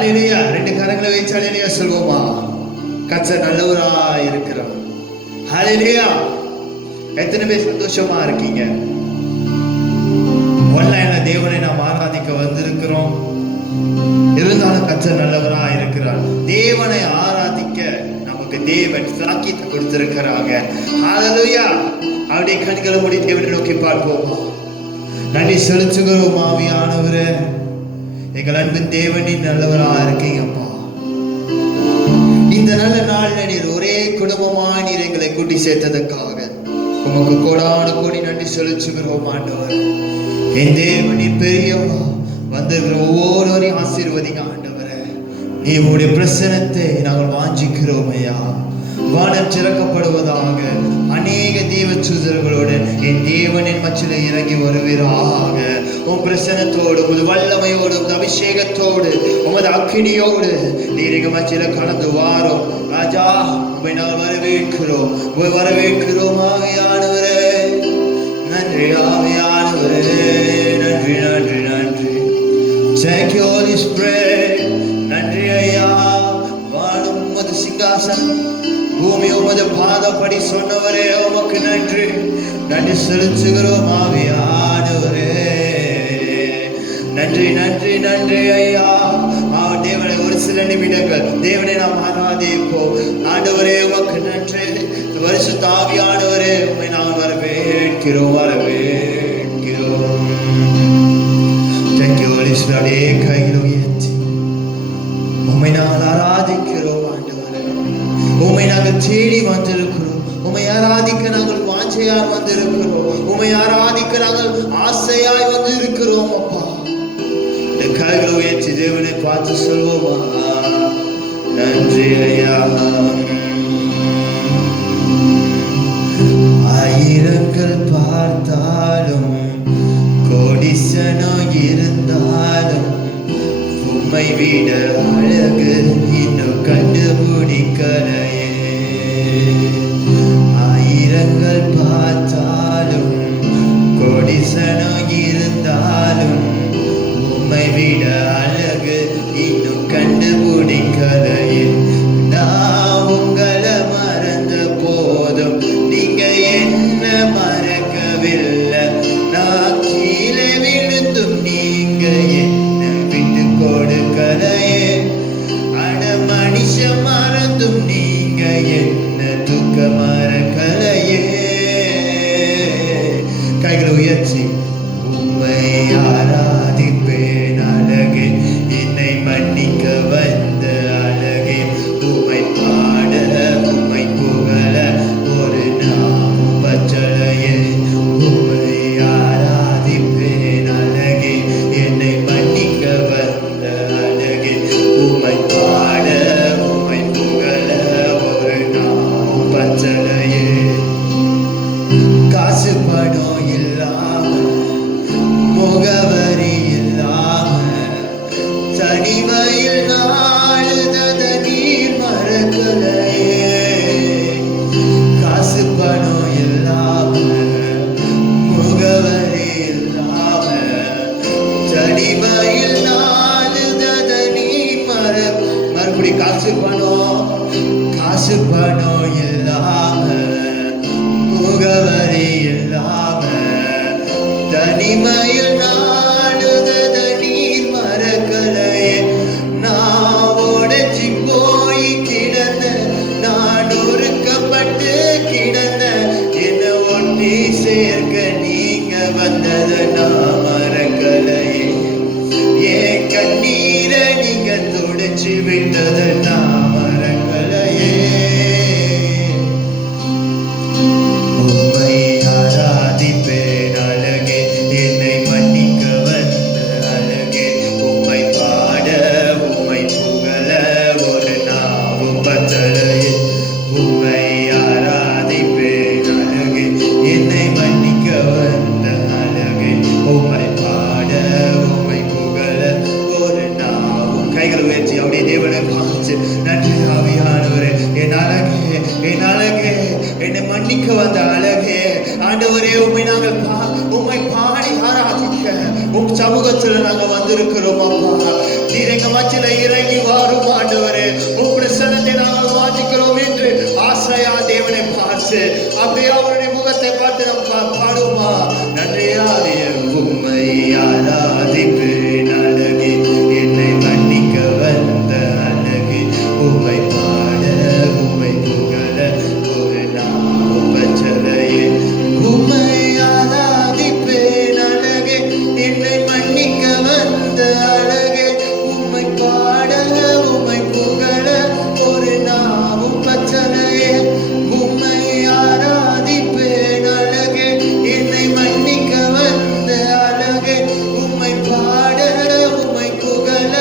ஹல்லேலூயா. ரெண்டு கரங்களை வச்சு ஹல்லேலூயா சொல்வோமா? கர்த்தர் நல்லவராய் இருக்கிறார். ஹல்லேலூயா. எத்தனை பேர் சந்தோஷமா இருக்கீங்க? ஆன்லைன்ல தேவனை நாம் ஆராதிக்க வந்திருக்கிறோம். இருந்தாலும் கர்த்தர் நல்லவராய் இருக்கிறார். தேவனை ஆராதிக்க நமக்கு தேவன் சாக்கியத்தை கொடுத்திருக்கிறாங்க. ஹல்லேலூயா. அவருடைய கண்களை மூடி தேவனை நோக்கி பார்ப்போமா? நன்றி செலுத்துகிறோம் ஆவியானவரே. எங்கள் அன்பின் தேவனின் நல்லவராக இருக்கீங்கப்பா. இந்த நல்ல நாள்ல நீர் ஒரே குடும்பமா நீர் எங்களை கூட்டி சேர்த்ததற்காக உமக்கு கோடான கோடி நன்றி செலுத்துகிறோம் ஆண்டவர். என் தேவன் நீர் பெரியவா. வந்திருக்கிற ஒவ்வொருவரையும் ஆசீர்வதிங்க ஆண்டவரே. நீ உடைய பிரசனத்தை நாங்கள் வாஞ்சிக்கிறோம் ஐயா. வானம் திறக்கப்படுவதாக. அநேக தேவ தூதர்களோடு என் தேவனின் மத்தியிலே இறங்கி வருவீராக. உம் பிரசனத்தோடு, உமது வல்லமையோடு, உமது அபிஷேகத்தோடு, உமது அக்கினியோடு நீர் எங்க மத்தியில கலந்து வாரோம் ராஜா. உம்மை நாங்கள் வரவேற்கிறோம். வரவேற்கிறோம் ஆவியானவரே. நன்றி ஆவியானவரே. நன்றி நன்றி நன்றி. Thank you Holy Spirit. நன்றி ஐயா. வானம் உமது சிங்காசனம், பூமி உமது பாதப்படி சொன்னவரே உமக்கு நன்றி. நன்றி செலுத்துகிறோம் ஆவியானவரே. நன்றி நன்றி நன்றி ஐயா. தேவனை ஒரு சில நிமிடங்கள் தேவனை நாம் ஆராதிப்போம். ஆண்டவரே உமக்கு நன்றி. பரிசுத்த ஆவியானவரே உம்மை நாம் வரவேற்கிறோம் வரவேற்கிறோம். Thank you Holy Spirit. கைகளை உயர்த்தி உம்மை நாங்கள் ஆராதிக்கிறோம் ஆண்டவரே. உம்மை நாங்கள் தேடி வந்திருக்கிறோம். உம்மை ஆராதிக்க நாங்கள் வாஞ்சையாய் வந்திருக்கிறோம். உம்மை ஆராதிக்க நாங்கள் ஆசையாய் வந்திருக்கிறோம் அப்பா. இந்த கைகளை உயர்த்தி தேவனை பார்த்து சொல்வோமா? நன்றி ஐயா. ஆயிரங்கள் பார்த்தாலும் கோடிசனோ இருந்தாலும் உம்மை விட அழகு இன்னும் கண்டுபிடிக்கலையே. ஆயிரங்கள் பார்த்தாலும் கோடிசனோ இருந்தாலும் உம்மை விட அழகு இன்னும் கண்டுபிடிக்கலையே. நான் உங்களை மறந்த போதும் நீங்க என்ன மறக்கவில்லை. நான் கீழே விழுந்தும் நீங்க என்ன விட்டு கொடுக்கலையே. அட மனுஷன் மறந்தும் நீங்க என்ன துக்க மறக்கலையே. கைகளை உயர்ச்சி உம்மை ஆராதிப்பேன் அழகே. என்னை மன்னிக்க வந்த அழகே. உம்மை பாட உம்மை புகழ ஒரு நாமும் பற்றலையே. உம்மை ஆராதிப்பேன் அழகே. என்னை மன்னிக்க வந்த அழகே. உம்மை பாட உம்மை புகழ ஒரு நாமும் பற்றலையே. காசு பணம் இல்லாம, முகவரி இல்லாம, தனிமையில் நாளுதத நீர் மறக்கலையே. காசு பணம் இல்லாம, முகவரி இல்லாம, தனிமையில் நாளுதத நீர் மறுபடி காசு பணம் இல்லாம, முகவரி இல்லாம, தனிமையில் நாளுதத நீர் மறக்கலையே. நான் உடைச்சி போய் கிடந்த, நான் ஒருக்கப்பட்டு கிடந்த, என்ன ஒட்டி சேர்க்க நீங்க வந்தத நான் மறக்கலையே. என் கண்ணீரை நீங்க துடைச்சி விட்டத நான் மறக்கலையே. உம்மை ஆராதிப்பேன் அழகே. என்னை மன்னிக்க வந்த அழகே. உம்மை பாட உம்மை புகழ ஒரு நாவும் பற்றலையே. உம்மை ஆராதிப்பேன் அழகே. என்னை மன்னிக்க வந்த அழகே. உம்மை பாட உம்மை புகழ ஒரு நாவும். கைகளை உயர்த்தி அப்படியே தேவனை பார்த்து நன்றி ஆவியானவரே. என் அழகே, என் அழகே, என்னை மன்னிக்க வந்த அழகே. ஆண்டவரே உம்மை நாங்கள் உம்மை பாடி ஆராதிக்க உம் சமூகத்தில் நாங்கள் வந்திருக்கிறோம் அப்பா. நீர் எங்க மத்தியில இறங்கி வாரும் ஆண்டவரே. உங்களுடைய சனத்தை நாங்கள் வாஞ்சிக்கிறோம் என்று ஆசையா தேவனை பார்த்து அப்படியே அவருடைய முகத்தை பார்த்து நாம் பாடுவோமா? நன்றியாவிய உம்மை ஆராதிப்பேன் அழகே, என்னை மன்னிக்க வந்த அழகே, உம்மை பாட உம்மை புகழ ஒரு நாம பச்சலையே. உம்மை ஆராதிப்பேன் அழகே, என்னை மன்னிக்க வந்த அழகே, உம்மை பாட உம்மை புகழ ஒரு நாம பச்சலையே. உம்மை ஆராதிப்பேன் அழகே, என்னை மன்னிக்க வந்த அழகே, உம்மை பாட உம்மை புகழ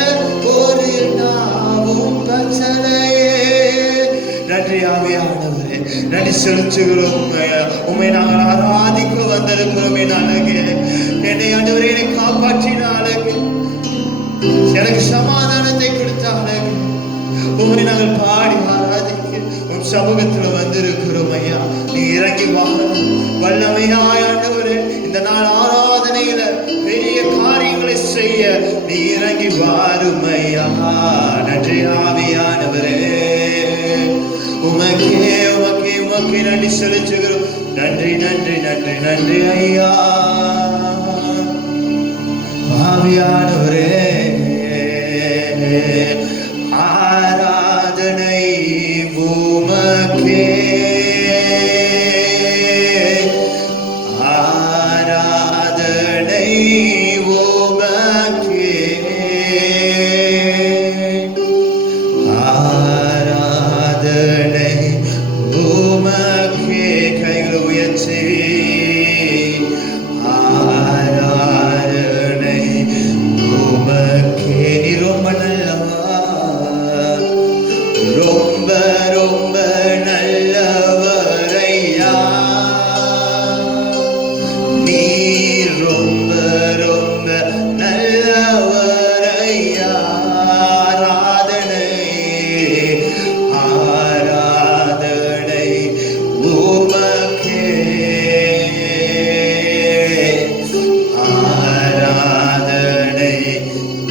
ஒரு நாவும் பச்சலையே. நன்றி ஆவியானவரே, நன்றி செலுத்துகிறோம். உம்மை நாங்கள் ஆராதிக்க வந்திருக்கிறோம். என் அழகே, என்னை ஆண்டவரே என்னை காப்பாற்றின அழகு, எனக்கு சமாதானத்தை கொடுத்த அழகு, உம்மை நாங்கள் பாடி ஆராதிக்க உம் சமூகத்தில் வந்திருக்கிறோம். ஐயா, நீ இறங்கி வாழணும் வல்லமையாய் ஆண்டவரே. இந்த நாள் ஆராதனையில பெரிய காரியங்களை செய்ய நீ இறங்கி வாரும் ஐயா. நன்றி ஆவியானவரே, உமக்கே உமக்கே உமக்கே நன்றி செலுத்துகிறோம். நன்றி நன்றி நன்றி நன்றி ஐயா. ஆவியானவரே, ஆராதனை உமக்கே, ஆராதனை உமக்கே, ஆராதனை உமக்கே. கைகளை உயர்த்தி ஆராதனை உமக்கே. நீ ரொம்ப நல்லவா, ரொம்ப ரொம்ப நல்லவரையா. நீ ரொம்ப ரொம்ப நல்லவரையா. ஆராதனை ஆராதனை உமக்கே, ஆராதனை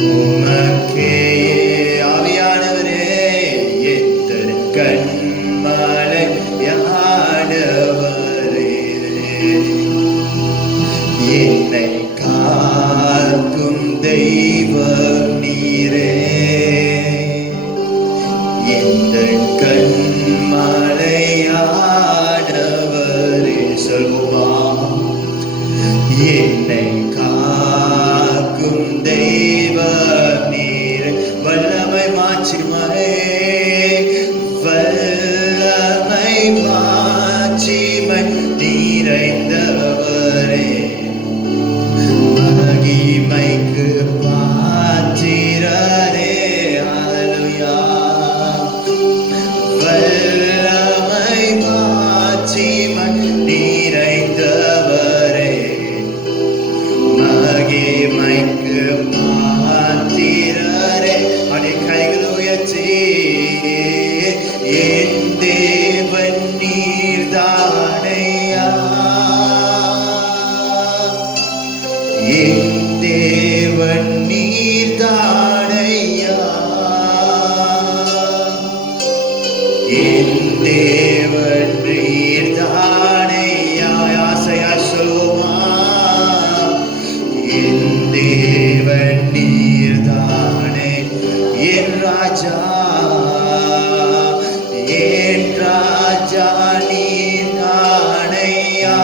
உமக்கே. ஆவியானவரே, எத்தனை கண்மலை யானவரே, என்னை காக்கும் தெய்வம் நீரே. எத்தனை கண்மலை யானவரே, சொல்லுமா? என்னை காக்கும் தெய்வம் நீரே. வல்லமை மாட்சிமை, வல்லமை மாட்சிமை நிறைந்தவரே, மகிமைக்கு பாத்திரரே. ஹல்லேலூயா. வல்லமை மாட்சிமை நிறைந்தவரே, மகிமைக்கு பாத்திரரே. அடி கைகள் உயர்த்தி என் தேவன் நீர்தானையா, என் தேவன் நீர்தானையா, என் தேவன் நீர்தானையா. ஆசையா சொல்லுமா? என் தேவன் நீர்தானே, என் ராஜா, என் ராஜா நீர்தானையா,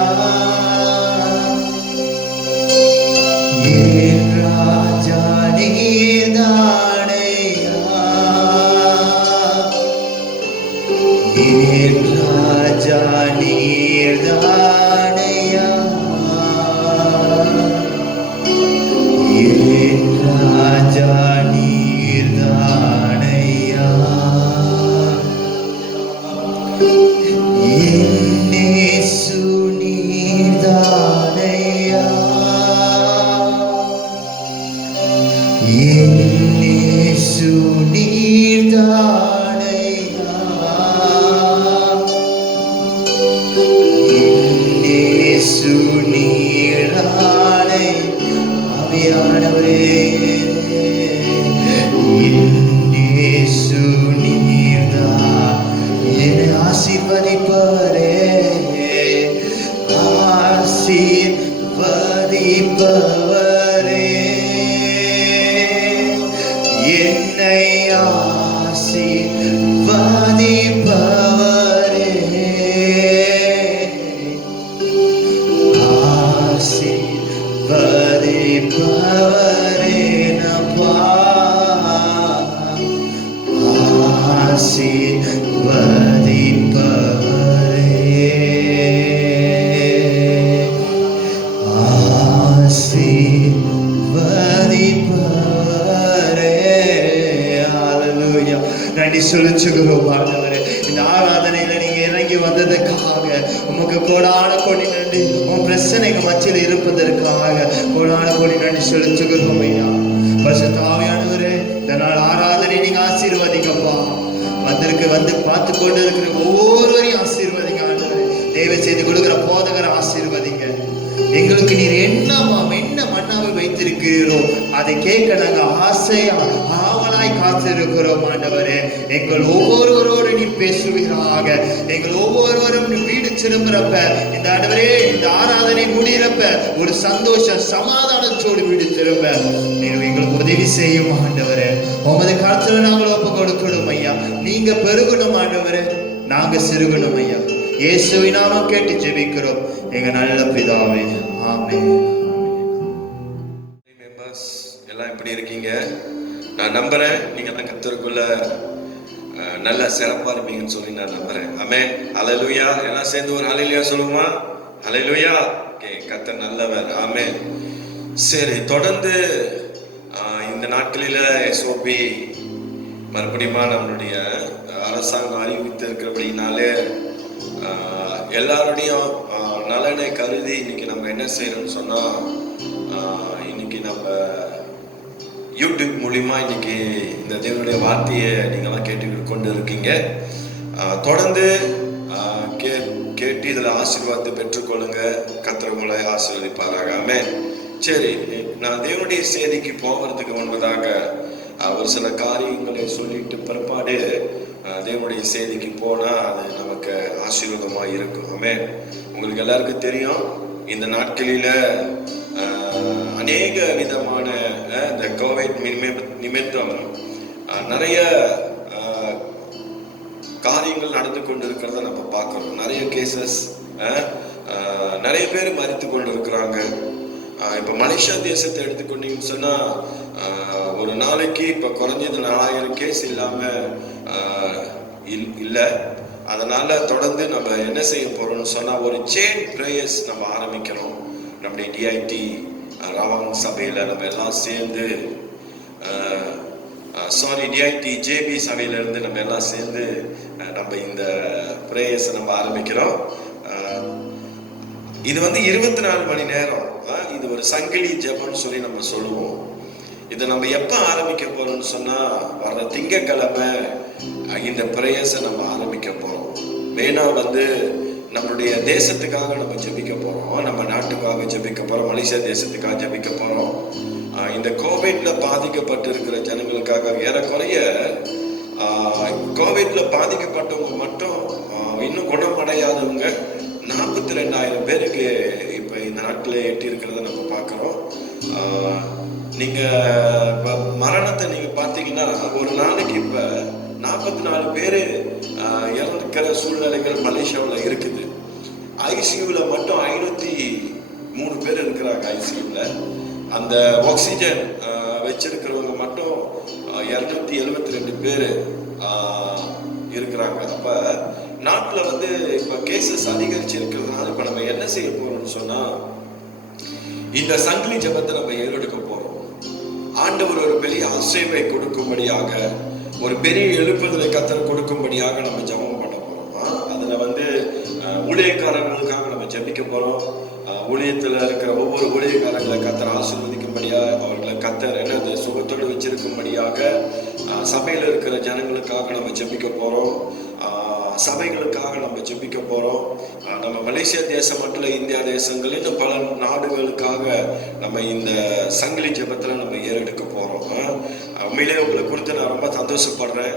என் ராஜா நீர்தானையா, என் ராஜா நீர்தானையா, என் ராஜா நீர்தானையா. என் இயேசு நீர்தானையா, என் இயேசு நீர்தானையா, என் இயேசு நீர்தானை. ஆவியானவரே, ஆசீர்வதிப்பவரே, ஆசீர்வதிப்பவரே, என்னை ஆசீர்வதிப்பவரே, ஆசீர்வதிப்பவரே, நப்பா ஆசீர்வதிப்பவரே, ஆசீர்வதிப்பவரே. ஹல்லேலூயா. நன்றி செலுத்துகிறோம் ஆண்டவரே. இந்த ஆராதனையில நீங்க இறங்கி வந்ததுக்காக உமக்கு கோடான கோடி நன்றி. உன் பிரச்சனைக்கு மத்தியில் இருப்பதற்காக கோடான கோடி நன்றி செலுத்துகிறோம் ஐயா. பரிசுத்த ஆவியானவரே, இந்த நாள் ஆராதனை நீங்க ஆசீர்வதிக்கப்பா. வந்து பார்த்து கொண்டு இருக்கிற ஒவ்வொருவரையும் ஆசீர்வதிங்க ஆண்டவரே. தேவை செய்து கொடுக்கிற போதகரை ஆசீர்வதிங்க. எங்களுக்கு நீர் என்ன மன்னாவை வைத்திருக்கிறீரோ அதை கேட்க நாங்க ஆசையா ஆவலாய் காத்திருக்கிறோம் ஆண்டவரே. எங்கள் ஒவ்வொருவரோடு நீ பேசுவீராக. எங்கள் ஒவ்வொருவரும் வீடு திரும்புறப்ப, இந்த ஆண்டவரே இந்த ஆராதனை முடிகிறப்ப ஒரு சந்தோஷ சமாதானத்தோடு வீடு திரும்ப நீர் எங்களுக்கு உதவி செய்யும் ஆண்டவரே. உமது கருத்துல நாங்கள் ஒப்பு கொடுக்கணும் ஐயா. நீங்க பெருகணும் ஆண்டவரே, நாங்க சிறுகணும் ஐயா. இயேசுவின் நாமம் கேட்டு ஜெபிக்கிறோம் எங்க நல்ல பிதாவே, ஆமென். மெம்பர்ஸ் எல்லாம் எப்படி இருக்கீங்க? நான் நம்புறேன் நீங்க எல்லாம் கர்த்தருக்குள்ள நல்ல சிறப்பா இருப்பீங்கன்னு சொல்லி நான் நம்புறேன். ஆமென். ஹல்லேலூயா. எல்லாம் சேர்ந்து ஒரு ஹல்லேலூயா சொல்லுமா? ஹல்லேலூயா. ஓகே, கர்த்தர் நல்லவர். ஆமென். சரி, தொடர்ந்து இந்த நாட்களில எஸ்ஓபி மறுபடியும் நம்மளுடைய அரசாங்கம் அறிவித்திருக்கிறபடினாலே எல்லாருடையும் நலனை கருதி இன்னைக்கு நம்ம என்ன செய்யறோம்னு சொன்னா, இன்னைக்கு நம்ம யூடியூப் மூலியமா இன்னைக்கு இந்த தேவனுடைய வார்த்தையை நீங்களாம் கேட்டு கொண்டு இருக்கீங்க. தொடர்ந்து கேட்டு இதுல ஆசீர்வாதத்தை பெற்றுக்கொள்ளுங்க. கர்த்தர் உங்களை ஆசீர்வதிப்பாராக. ஆமென். சரி, நான் தேவனுடைய செய்திக்கு போகிறதுக்கு முன்பதாக ஒரு சில காரியங்களை சொல்லிட்டு பிற்பாடு தேவனுடைய செய்திக்கு போனா அது நமக்கு ஆசீர்வாதமா இருக்கும். ஆமென். உங்களுக்கு எல்லாருக்கும் தெரியும், இந்த நாட்களில அநேக விதமான இந்த கோவிட் நிமித்தம் நிறைய காரியங்கள் நடந்து கொண்டு இருக்கிறத நம்ம பார்க்கிறோம். நிறைய கேசஸ், நிறைய பேர் மரித்து கொண்டு இருக்கிறாங்க. இப்ப மலேசியா தேசத்தை எடுத்துக்கொண்டீங்கன்னு சொன்னா ஒரு நாளைக்கு இப்ப குறைஞ்சது 4000 கேஸ் இல்லாம இல்ல. அதனால தொடர்ந்து நம்ம என்ன செய்ய போறோம்னு சொன்னா ஒரு செயின் பிரேயர்ஸ் நம்ம ஆரம்பிக்கிறோம். நம்முடைய டிஐடி ராவாங் சபையில நம்ம எல்லாம் சேர்ந்து டிஐடி ஜேபி சபையில இருந்து நம்ம எல்லாம் சேர்ந்து நம்ம இந்த பிரேயர்ஸ் நம்ம ஆரம்பிக்கிறோம். இது 24 மணி நேரம். இது ஒரு சங்கிலி ஜெபம்னு சொல்லி நம்ம சொல்லுவோம். இதை நம்ம எப்ப ஆரம்பிக்க போறோம்னு சொன்னா வர்ற திங்கட்கிழமை இந்த பிரேயர்ஸை நம்ம ஆரம்பிக்க போறோம். மெயினா நம்மளுடைய தேசத்துக்காக நம்ம ஜெபிக்க போறோம். நம்ம நாட்டுக்காக ஜெபிக்க போறோம். மலேசியா தேசத்துக்காக ஜெபிக்க போறோம். இந்த கோவிட்ல பாதிக்கப்பட்டு இருக்கிற ஜனங்களுக்காக ஏறக்குறைய கோவிட்ல பாதிக்கப்பட்டவங்க மட்டும் இன்னும் குணமடையாதவங்க 42,000 பேருக்கு இப்ப இந்த நாட்டில் எட்டி இருக்கிறத நம்ம பார்க்கிறோம். நீங்க மரணத்தை நீங்க பார்த்தீங்கன்னா ஒரு நாளைக்கு இப்ப 44 பேரு இறந்துக்கிற சூழ்நிலைகள் மலேசியாவில் இருக்குது. ஐசியூல மட்டும் 503 பேர் இருக்கிறாங்க. ஐசியூல அந்த ஆக்சிஜன் வச்சிருக்கிறவங்க மட்டும் 272 பேர் இருக்கிறாங்க. அப்ப நாட்டில் இப்ப கேசஸ் அதிகரிச்சு இருக்கிறதுனால இப்ப நம்ம என்ன செய்ய போறோம்னு சொன்னா இந்த சங்கிலி ஜெபத்தை நம்ம ஏறெடுக்க போறோம். ஆண்டவர் ஒரு பெரிய ஆசீர்வை கொடுக்கும்படியாக, ஒரு பெரிய எழுப்புதலை கர்த்தர் கொடுக்கும்படியாக நம்ம ஜெபம் பண்ண போறோம். அதுல ஊழியக்காரர்களுக்காக நம்ம ஜெபிக்க போறோம். ஊழியத்துல இருக்கிற ஒவ்வொரு ஊழியக்காரர்களை கர்த்தர் ஆசீர்வதிக்கும்படியாக, அவர்களை கர்த்தர் என்னது சுகத்தோடு வச்சிருக்கும்படியாக, சபையில இருக்கிற ஜனங்களுக்காக நம்ம ஜெபிக்க போறோம். சபைகளுக்காக நம்ம ஜெபிக்க போறோம். நம்ம மலேசியா தேசம் மட்டும் இல்ல, இந்தியா தேசங்கள் இன்னும் பல நாடுகளுக்காக நம்ம இந்த சங்கிலி ஜெபத்துல நம்ம ஏறெடுக்க போறோம். உண்மையிலே உங்களை குறித்து நான் ரொம்ப சந்தோஷப்படுறேன்.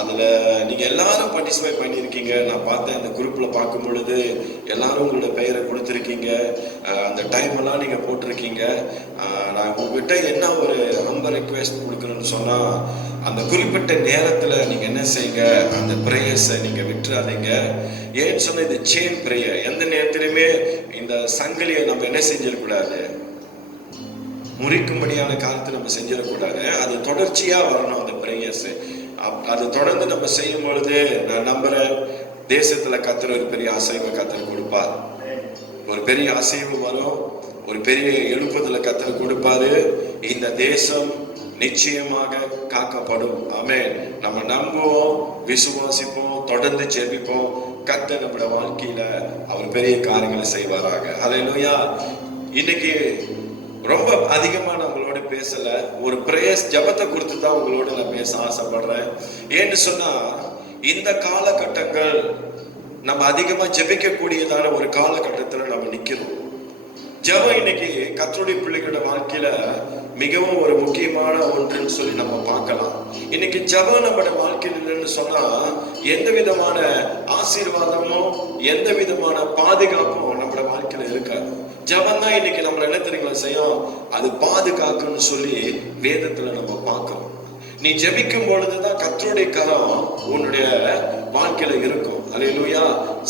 அதுல நீங்க எல்லாரும் பார்ட்டிசிபேட் பண்ணியிருக்கீங்க. நான் பார்த்தேன் அந்த குரூப்ல பார்க்கும் பொழுது எல்லாரும் உங்களோட பெயரை கொடுத்துருக்கீங்க. அந்த டைம் எல்லாம் நீங்க போட்டிருக்கீங்க. நான் உங்ககிட்ட என்ன ஒரு ரொம்ப ரெக்வெஸ்ட் கொடுக்கணும்னு சொன்னா, அந்த குறிப்பிட்ட நேரத்துல நீங்க என்ன செய்யுங்க, அந்த பிரேயர்ஸை நீங்க விட்டுறாதீங்க. ஏன்னு சொன்ன இது செயின் பிரேயர். எந்த நேரத்திலுமே இந்த சங்கிலியை நம்ம என்ன செஞ்சிடக்கூடாது, முறிக்கும்படியான காலத்தை நம்ம செஞ்சிடக்கூடாது. அது தொடர்ச்சியா வரணும் அந்த பிரேயர்ஸ். அது தொடர்ந்து நம்ம செய்யும் பொழுது நான் நம்புறேன், தேசத்துல கர்த்தர் ஒரு பெரிய அசைவை கர்த்தர் கொடுப்பார். ஒரு பெரிய அசைவு வரும், ஒரு பெரிய எழுப்புதல கர்த்தர் கொடுப்பாரு. இந்த தேசம் நிச்சயமாக காக்கப்படும். ஆமென். நம்ம நம்புவோம், விசுவாசிப்போம், தொடர்ந்து ஜெபிப்போம். கர்த்தர் நம்முடைய வாழ்க்கையில அவர் பெரிய காரியங்களை செய்வாராக. ஹல்லேலூயா. இன்னைக்கு ரொம்ப அதிகமா நம்மளோட பேசல, ஒரு பிரேயர்ஸ் ஜபத்தை குறித்து தான் உங்களோட நான் பேச ஆசைப்படுறேன். ஏன்னு சொன்னா, இந்த காலகட்டங்கள் நம்ம அதிகமா ஜெபிக்க கூடியதான ஒரு காலகட்டத்துல நம்ம நிக்கிறோம். ஜெபம் இன்னைக்கு கர்த்தருடைய பிள்ளைகளோட வாழ்க்கையில மிகவும் ஒரு முக்கியமான ஒன்றுன்னு சொல்லி நம்ம பார்க்கலாம். இன்னைக்கு ஜெபம் நம்மளோட வாழ்க்கையில் இல்லைன்னு சொன்னா எந்த விதமான ஆசீர்வாதமும் எந்த விதமான பாதுகாப்பும் நம்மளோட வாழ்க்கையில இருக்காது. ஜெபம் தான் இன்னைக்கு நம்மள என்ன தெரியுங்களா செய்யும், அது பாதுகாக்குன்னு சொல்லி வேதத்துல நம்ம பார்க்கிறோம். நீ ஜெபிக்கும் பொழுதுதான் கர்த்தருடைய கரம் உன்னுடைய வாழ்க்கையில இருக்கும். அல்லேலூயா.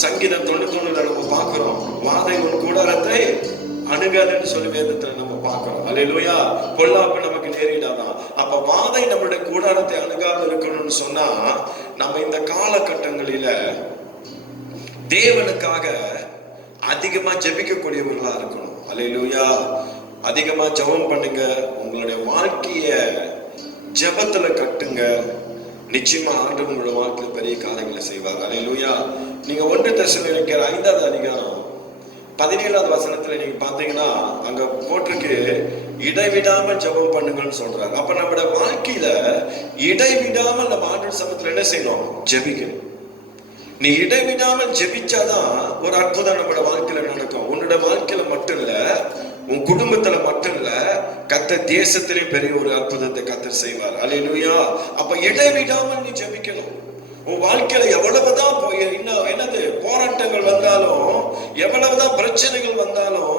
சங்கீதம் 91 நம்ம பார்க்கிறோம், வாதை உன் கூடாரத்தை அணுகாதுன்னு சொல்லி வேதத்துல நம்ம பார்க்கிறோம். அல்லேலூயா. பொல்லாப்பு நமக்கு நேரிடாதான். அப்ப வாதை நம்மளுடைய கூடாரத்தை அணுகாது இருக்கணும்னு சொன்னா நம்ம இந்த காலகட்டங்களில தேவனுக்காக அதிகமா ஜெபிக்கக்கூடியவர்களா இருக்கணும். அல்லேலூயா. அதிகமா ஜெபம் பண்ணுங்க. உங்களுடைய வாழ்க்கைய ஜெபத்துல கட்டுங்க. நிச்சயமா ஆண்டவர் உங்களோட வாழ்க்கையில பெரிய காரியங்களை செய்வார். அல்லேலூயா. நீங்க 1 தெசலோனிக்கேயர் 5ஆம் அதிகாரம் 17ஆவது வசனத்துல நீங்க பாத்தீங்கன்னா அங்க போட்டிருக்கு, இடைவிடாமல் ஜெபம் பண்ணுங்கன்னு சொல்றாங்க. அப்ப நம்மளோட வாழ்க்கையில இடைவிடாமல் நம்ம ஆண்டவர் சமூகத்துல என்ன செய்யணும், ஜெபிக்கணும். நீ இடைவிடாமல் ஜெபிச்சாதான் ஒரு அற்புதம் நம்மளோட வாழ்க்கையில நடக்கும். உன்னோட வாழ்க்கையில மட்டும் இல்ல, உன் குடும்பத்துல மட்டும் இல்ல, கர்த்தர் தேசத்திலே பெரிய ஒரு அற்புதத்தை கர்த்தர் செய்வார். அல்லேலூயா. அப்ப இடைவிடாமல் நீ ஜெபிக்கணும். உன் வாழ்க்கையில எவ்வளவுதான் என்னது போராட்டங்கள் வந்தாலும், எவ்வளவுதான் பிரச்சனைகள் வந்தாலும்,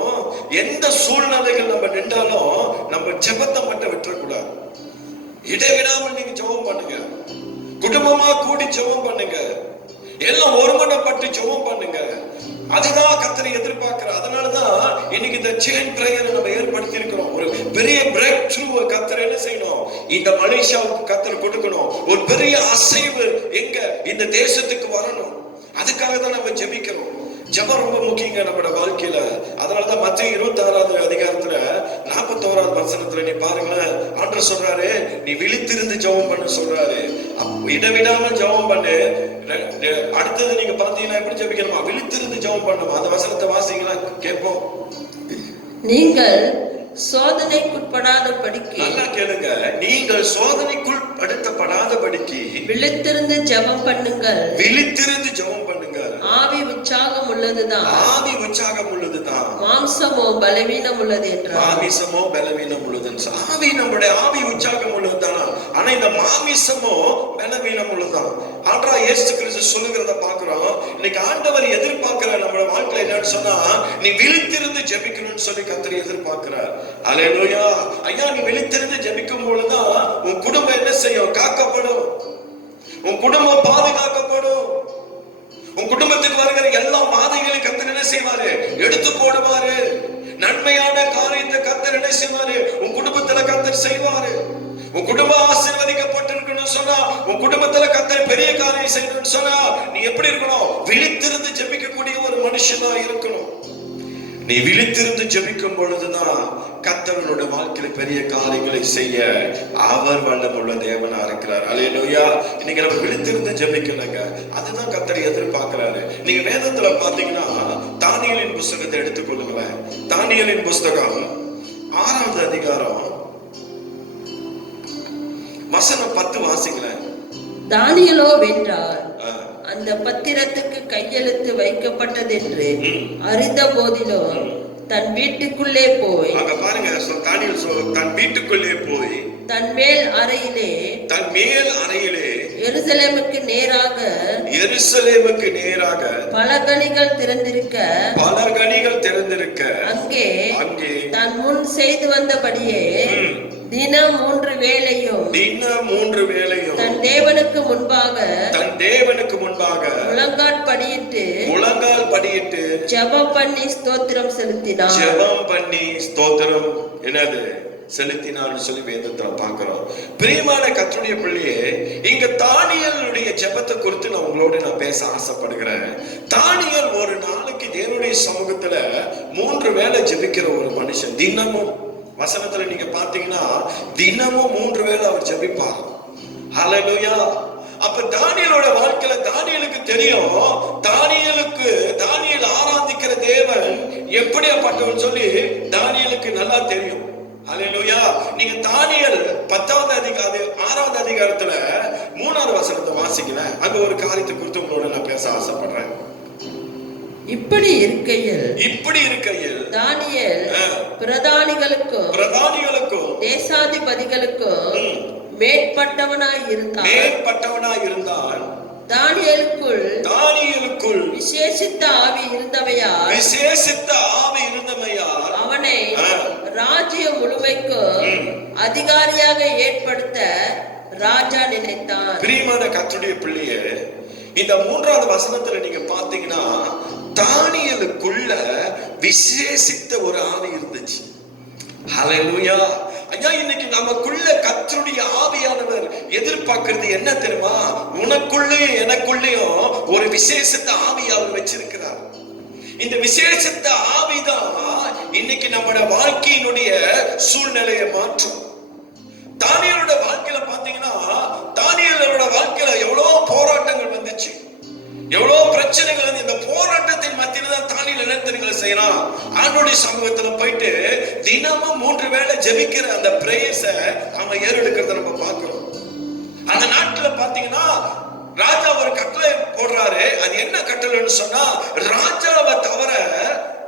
எந்த சூழ்நிலைகள் நம்ம நின்றாலும் நம்ம ஜெபத்தை மட்டும் விட்டுறக்கூடாது. இடைவிடாமல் நீங்க ஜெபம் பண்ணுங்க. குடும்பமா கூடி ஜெபம் பண்ணுங்க. எல்லாம் ஒருமனப்பட்டு ஜெபம் பண்ணுங்க. அதுதான் கர்த்தரை எதிர்பார்க்கிறார். அதனாலதான் இன்னைக்கு இந்த செயின் பிரேயரை நம்ம ஏற்படுத்தி இருக்கிறோம். ஒரு பெரிய பிரேக் த்ரூ கர்த்தர் என்ன செய்யணும், இந்த மலேசியாவுக்கு கர்த்தர் கொடுக்கணும். ஒரு பெரிய அசைவு எங்க இந்த தேசத்துக்கு வரணும். அதுக்காக தான் நம்ம ஜெபிக்கிறோம். ஜெபம் ரொம்ப முக்கியங்க நம்மளோட வாழ்க்கையில. அதனாலதான் மத்தேயு 26ஆவது அதிகாரத்துல 41ஆவது வசனத்துல நீ பாருங்களேன், ஆண்டவர் சொல்றாரு, நீ விழித்திருந்து ஜெபம் பண்ண சொல்றாரு. இடைவிடாமல் ஜெபம் பண்ணு. அடுத்தது நீங்க பாத்தீங்கன்னா எப்படி ஜெபிக்கணுமா, விழித்திருந்து ஜெபம் பண்ணணுமா. அந்த வசனத்தை வாசிங்களா கேட்போம். நீங்கள் சோதனைக்குட்படாதபடிக்கு, நல்லா கேளுங்க, நீங்கள் சோதனைக்குள் படுத்தப்படாதபடிக்கு விழித்திருந்து ஜெபம் பண்ணுங்கள். விழித்திருந்து ஜெபம் பண்ணுங்க. ஆவி உற்சாகம் உள்ளதுதான், ஆவி உற்சாகம் உள்ளதுதான், மாம்சமோ பலவீனம் உள்ளது என்றார். மாமிசமோ பலவீனம் உள்ளதுன்னு. ஆவி நம்முடைய ஆவி உற்சாகம் உள்ளதுதானா, ஆனா இந்த மாமிசமோ பலவீனம் உள்ளதுதான். ஆண்டவராகிய இயேசு கிறிஸ்து சொல்லுகிறத பாக்குறோம். இன்னைக்கு ஆண்டவர் எதிர்பார்க்கிற நம்மளோட வாழ்க்கையில என்னன்னு சொன்னா, நீ விழித்திருந்து ஜெபிக்கணும்னு சொல்லி கர்த்தர் எதிர்பார்க்கிறார். அல்லேலூயா. ஐயா, நீ விழித்திருந்து ஜெபிக்கும் பொழுதுதான் உன் குடும்பம் என்ன செய்யும், காக்கப்படும். உன் குடும்பம் பாதுகாக்கப்படும். உன் குடும்பத்துக்கு வருகிற எல்லா பாதைகளையும் கர்த்தர் என்ன செய்வாரு, எடுத்து போடுவாரு. நன்மையான காரியத்தை கர்த்தர் என்ன செய்வாரு, உன் குடும்பத்துல கர்த்தர் செய்வாரு. உன் குடும்பம் ஆசீர்வதிக்கப்பட்டிருக்கணும்னு சொன்னா, உன் குடும்பத்துல கர்த்தர் பெரிய காரியம் செய்யணும்னு சொன்னா, நீ எப்படி இருக்கணும், விழித்திருந்து ஜெபிக்கக்கூடிய ஒரு மனுஷனா இருக்கணும். நீ விழித்திருந்து ஜெபிக்கும் பொழுதுதான் கர்த்தரோட வாழ்க்கையில பெரிய காரியங்களை செய்ய அவர் வல்லமுள்ள தேவனா இருக்கிறார். அல்லேலூயா. இன்னைக்கு நம்ம விழித்திருந்து ஜெபிக்கலங்க, அதுதான் கர்த்தர் எதிர்பார்க்கிறாரு. நீங்க வேதத்துல பாத்தீங்கன்னா தானியேலின் புஸ்தகத்தை எடுத்துக்கொள்ளுங்களேன். தானியேலின் புஸ்தகம் 6ஆவது அதிகாரம் வசனம் 10 வாசிங்களேன். தானியேலோ வென்றார். அந்த பத்திரத்துக்கு கையெழுத்து வைக்கப்பட்டதென்று அறிந்த போதிலும் தன் வீட்டுக்குள்ளே போய், அங்க பாருங்க, தானியேல் தன் வீட்டுக்குள்ளே போய் தன் மேல் அறையிலே எருசலேமுக்கு நேராக எருசலேமுக்கு நேராக பலகணிகள் திறந்திருக்க பல கனிகள் திறந்திருக்க அங்கே அங்கே தான் முன் செய்து வந்தபடியே தினம் 3 வேளையும் தினம் 3 வேளையும் தன் தேவனுக்கு முன்பாக முழங்கால் படியிட்டு ஜெபம் பண்ணி ஸ்தோத்திரம் செலுத்தினார். ஜெபம் பண்ணி ஸ்தோத்திரம் என்னது செலுத்தினான்னு சொல்லி வேதத்துல பார்க்கிறோம். பிரியமான கர்த்தருடைய பிள்ளையே, இங்க தானியேலுடைய ஜெபத்தை குறித்து நான் பேச ஆசைப்படுகிறேன். தானியேல் ஒரு நாளைக்கு தேவனுடைய சமூகத்துல 3 வேளை ஜெபிக்கிற ஒரு மனுஷன். தினமும் வசனத்துல நீங்க பாத்தீங்கன்னா தினமும் 3 வேளை அவர் ஜெபிப்பார். ஹல்லேலூயா. அப்ப தானியேலோட வாழ்க்கையில தானியேலுக்கு தெரியும், தானியேல் ஆராதிக்கிற தேவன் எப்படியாப்பட்டவன் சொல்லி தானியேலுக்கு நல்லா தெரியும். ஹல்லேலூயா. நீங்க தானியேல் 6வது அதிகாரத்துல 3வது வசனத்தை வாசிக்கல, அங்க ஒரு காரியத்தை குறித்து உங்களோட நான் பேச ஆசைப்படுறேன். இப்படி இருக்கையில் தானியேல் பிரதானிகளுக்கும் தேசாதிபதிகளுக்கும் மேற்பட்டவனாய் இருந்தான். தானியேலுக்குள் விசேஷித்த ஆவி இருந்தமையால் அவனை ராஜ்யம் முழுமைக்கும் அதிகாரியாக ஏற்படுத்த ராஜா நினைத்தான். பிரியமான கர்த்தருடைய பிள்ளையே, இந்த 3வது வசனத்துல நீங்க பாத்தீங்கன்னா தானியேலுக்குள்ள விசேஷித்த ஒரு ஆவி இருந்துச்சு. ஹல்லேலூயா. ஐயா, இன்னைக்கு நமக்குள்ள கர்த்தருடைய ஆவியானவர் எதிர்பார்க்கிறது என்ன தெரியுமா? உனக்குள்ளேயும் எனக்குள்ளேயும் ஒரு விசேஷத்த ஆவி அவர் வச்சிருக்கிறார். இந்த விசேஷத்த ஆவிதான் இன்னைக்கு நம்மளோட வாழ்க்கையினுடைய சூழ்நிலையை மாற்றும். தானியேலோட வாழ்க்கையில பாத்தீங்கன்னா தானியேலோட வாழ்க்கையில எவ்வளவு போராட்டங்கள் வந்துச்சு, எவ்வளவு பிரச்சனைகள் வந்து. இந்த போராட்டத்தின் மத்தியில தான் தானியேல் என்ன செய்யறான்? ஆண்டவருடைய சமூகத்துல போயிட்டு தினமும் 3 வேளை ஜெபிக்கிற அந்த பிரேயர்ஸ அவன் ஏறெடுக்கிறத நம்ம பார்க்கிறோம். அந்த நாட்டுல பாத்தீங்கன்னா ராஜா ஒரு கட்டளை போடுறாரு. அது என்ன கட்டளைன்னு சொன்னா, ராஜாவை தவிர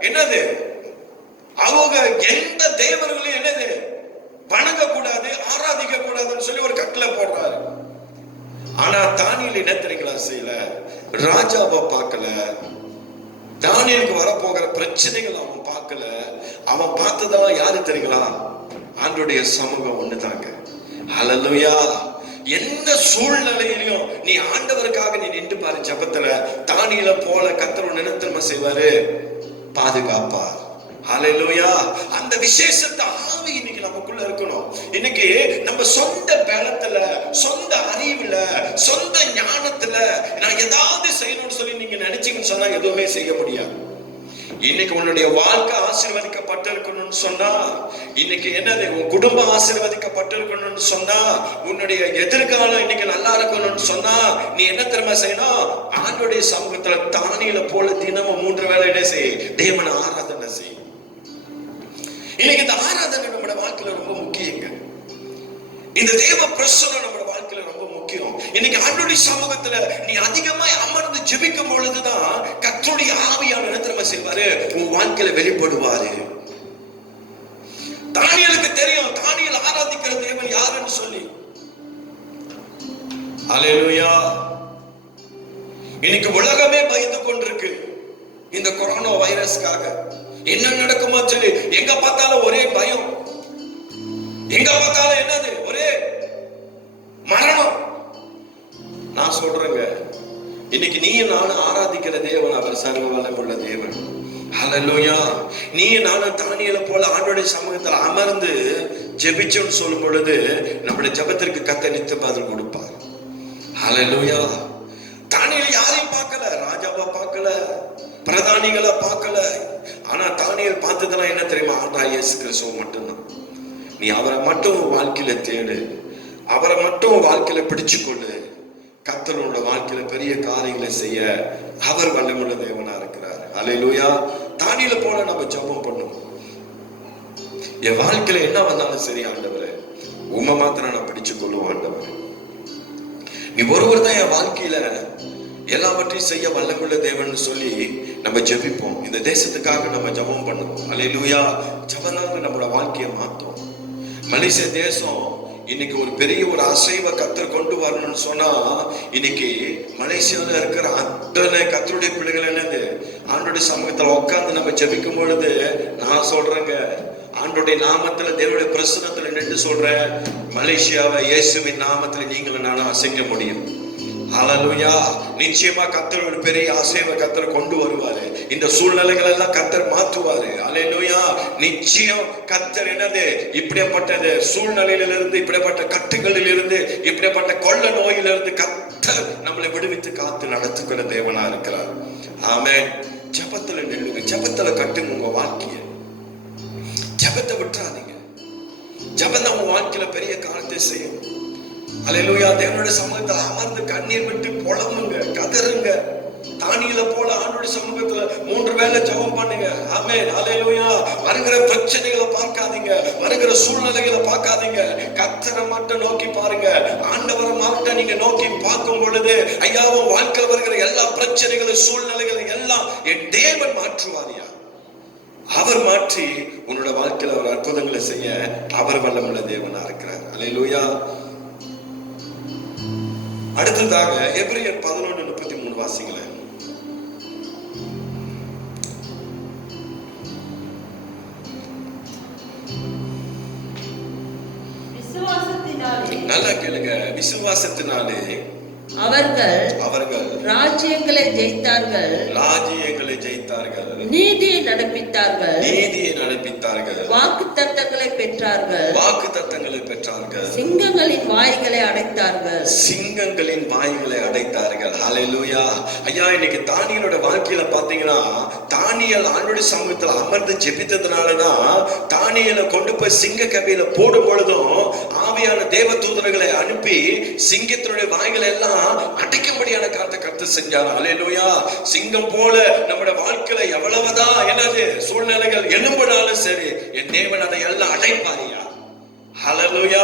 என்னது அவங்க எந்த தேவர்களையும் என்னது வணங்க கூடாது, ஆராதிக்க கூடாதுன்னு சொல்லி ஒரு கட்டளை போடுறாரு. ஆனா தானியேல் என்ன தெரியுங்களா செய்யல? ராஜாவை பார்க்கல, தானியேலுக்கு வரப்போகிற பிரச்சனைகள் அவன் பார்க்கல. அவன் பார்த்ததெல்லாம் யாரு தெரியுங்களா? ஆண்டவருடைய சமூகம் ஒண்ணுதாங்க. ஹல்லேலூயா. எந்த சூழ்நிலையிலும் நீ ஆண்டவருக்காக நீ நின்று பாரு ஜெபத்துல. தானியேலை போல கர்த்தர் நினைத்தமா செய்வாரு, பாதுகாப்பார். ஹல்லேலூயா. அந்த விசேஷத்த ஆவி இன்னைக்கு நமக்குள்ள இருக்கணும். இன்னைக்கு நம்ம சொந்த பலத்துல, சொந்த அறிவுல, சொந்த ஞானத்துல நான் ஏதாவது செய்யணும்னு சொல்லி நீங்க நினைச்சீங்கன்னு சொன்னா எதுவுமே செய்ய முடியாது. இன்னைக்கு உன்னுடைய வாழ்க்கை ஆசீர்வதிக்கப்பட்டு இருக்கணும்னு சொன்னா, இன்னைக்கு என்னது உன் குடும்பம் ஆசீர்வதிக்கப்பட்டு இருக்கணும்னு சொன்னா, உன்னுடைய எதிர்காலம் இன்னைக்கு நல்லா இருக்கணும்னு சொன்னா நீ என்ன தெரியுமா செய்யணும்? ஆண்டவருடைய சமூகத்துல தானியேலை போல தினமும் 3 வேளை என்ன செய்? தேவனை ஆராதனை செய். இன்னைக்கு இந்த ஆராதனை நம்மளோட வாழ்க்கையில ரொம்ப முக்கியங்க. இந்த தேவ பிரசன்னம் நம்மளோட வாழ்க்கையில ரொம்ப முக்கியம். இன்னைக்கு ஆண்டவருடைய சமூகத்துல நீ அதிகமா அமர்ந்து ஜெபிக்கும் பொழுதுதான் கர்த்தருடைய ஆவியான என்ன செய்வாரு? உன் வாழ்க்கையில வெளிப்படுவாரு. தானியேலுக்கு தெரியும் தானியேல் ஆராதிக்கிற தேவன் யாருன்னு சொல்லி. ஹல்லேலூயா. இன்னைக்கு உலகமே பயந்து கொண்டிருக்கு இந்த கொரோனா வைரஸ்க்காக. என்ன நடக்குமோ சொல்லி எங்க பார்த்தாலும் ஒரே பயம், எங்க பார்த்தாலும் என்னது ஒரே மரணம். நான் சொல்றேங்க, இன்னைக்கு நீயும் நானும் ஆராதிக்கிற தேவன் அவர் சர்வ வல்லமையுள்ள தேவன். ஹல்லேலூயா. நீயும் நானும் தானியேலை போல ஆண்டவருடைய சமூகத்தில் அமர்ந்து ஜெபிச்சோன்னு சொல்லும் பொழுது நம்முடைய ஜெபத்திற்கு கர்த்தர் நித்திய பதில் கொடுப்பார். ஹல்லேலூயா. தானியேல் யாரையும் பார்க்கல, ராஜாவை பார்க்கல, பிரதானிகளை பார்க்கல. ஆனா தானியேல் பார்த்ததெல்லாம் என்ன தெரியுமா? ஆண்டவராகிய இயேசு கிறிஸ்துவை மட்டும்தான். நீ அவரை மட்டும் வாழ்க்கையில தேடு, அவரை மட்டும் வாழ்க்கையில பிடிச்சுக்கொள்ளு. கர்த்தர் உன்னோட வாழ்க்கையில பெரிய காரியங்களை செய்ய அவர் வல்லமையுள்ள தேவனா இருக்கிறார். ஹல்லேலூயா. தானியேலை போல நம்ம ஜெபம் பண்ணுவோம். என் வாழ்க்கையில என்ன வந்தாலும் சரி ஆண்டவரே, உம்மை மாத்திரம் நான் பிடிச்சு கொள்ளுவோம் ஆண்டவரே. நீ ஒருவர் தான் என் வாழ்க்கையில எல்லாவற்றையும் செய்ய வல்லமுள்ள தேவன் சொல்லி நம்ம ஜெபிப்போம். இந்த தேசத்துக்காக நம்ம ஜெபம் பண்ணுவோம். ஹல்லேலூயா. ஜெபம் நம்மளோட வாழ்க்கையை மாற்றும். மலேசிய தேசம் இன்னைக்கு ஒரு பெரிய ஒரு அசைவ கத்தர் கொண்டு வரணும்னு சொன்னா, இன்னைக்கு மலேசியால இருக்கிற அத்தனை கத்தருடைய பிள்ளைகள் என்னது ஆண்டோடைய சமூகத்துல உட்கார்ந்து நம்ம ஜெபிக்கும் பொழுது, நான் சொல்றேங்க, ஆண்டோடைய நாமத்துல தேவனுடைய பிரசன்னத்துல நின்று சொல்றேன், மலேசியாவை இயேசுவின் நாமத்துல நீங்களும் நானும் அசைக்க முடியும். ஹல்லேலூயா. நிச்சயமா கர்த்தர் ஒரு பெரிய அசைவை கர்த்தர் கொண்டு வருவாரு. இந்த சூழ்நிலைகள் எல்லாம் கர்த்தர் மாற்றுவாரு. ஹல்லேலூயா. நிச்சயம் கர்த்தர் என்னது இப்படிப்பட்ட சூழ்நிலையிலிருந்து, இப்படிப்பட்ட கட்டுகளில் இருந்து, இப்படிப்பட்ட கொள்ள நோயிலிருந்து கர்த்தர் நம்மளை விடுவித்து காத்து நடத்துகிற தேவனா இருக்கிறார். ஆமென். ஜெபத்துல நில்லுங்க, ஜெபத்துல கட்டுங்க உங்க வாழ்க்கைய. ஜெபத்தை விட்டுறாதீங்க. ஜெபம் உங்க வாழ்க்கையில பெரிய காரியத்தை செய்யும். ஹல்லேலூயா. தேவனுடைய சமூகத்துல அமர்ந்து கண்ணீர் விட்டு புலம்புங்க, கதறுங்க. தானியேலை போல ஆண்டவருடைய சமூகத்துல 3 வேளை ஜெபம் பண்ணுங்க. ஆமென். ஹல்லேலூயா. வருகிற பிரச்சனைகளை பார்க்காதீங்க, வருகிற சூழ்நிலைகளை பார்க்காதீங்க, கர்த்தரை மட்டும் நோக்கி பாருங்க. ஆண்டவரை மட்டும் நீங்க நோக்கி பார்க்கும் பொழுது, ஐயாவும் வாழ்க்கையில் வருகிற எல்லா பிரச்சனைகளும் சூழ்நிலைகளும் எல்லாம் என் தேவன் மாற்றுவாரியா. அவர் மாற்றி உன்னோட வாழ்க்கையில ஒரு அற்புதங்களை செய்ய அவர் வல்லமுள்ள தேவனா இருக்கிறார். ஹல்லேலூயா. அடுத்ததாக எபிரேயர் 11:33 வாசிங்களேன். நல்லா கேளுங்க. விசுவாசத்தினாலே அவர்கள் ராஜ்யங்களை ஜெயித்தார்கள், நீதியை நடப்பித்தார்கள், வாக்குத்தத்தங்களை பெற்றார்கள், சிங்கங்களின் வாய்களை அடைத்தார்கள். ஹல்லேலூயா. ஐயா, இன்னைக்கு தானியேலோட வாழ்க்கையில பாத்தீங்கன்னா, தானியேல் ஆண்டவருடைய சமூகத்துல அமர்ந்து ஜெபித்ததுனாலதான் தானியேலை கொண்டு போய் சிங்க கபியில போடும் பொழுதும் ஆவியான தேவ தூதர்களை அனுப்பி சிங்கத்தினுடைய வாய்களை எல்லாம் அடைக்கும்படியான காரியத்தை கர்த்தர் செஞ்சார். ஹல்லேலூயா. சிங்கம் போல நம்முடைய வாழ்க்கையில எவ்வளவுதான் என்னது சூழ்நிலைகள் எழும்பினாலும் சரி, என் தேவன் அதை எல்லாம் அடைப்பாரியா. ஹல்லேலூயா.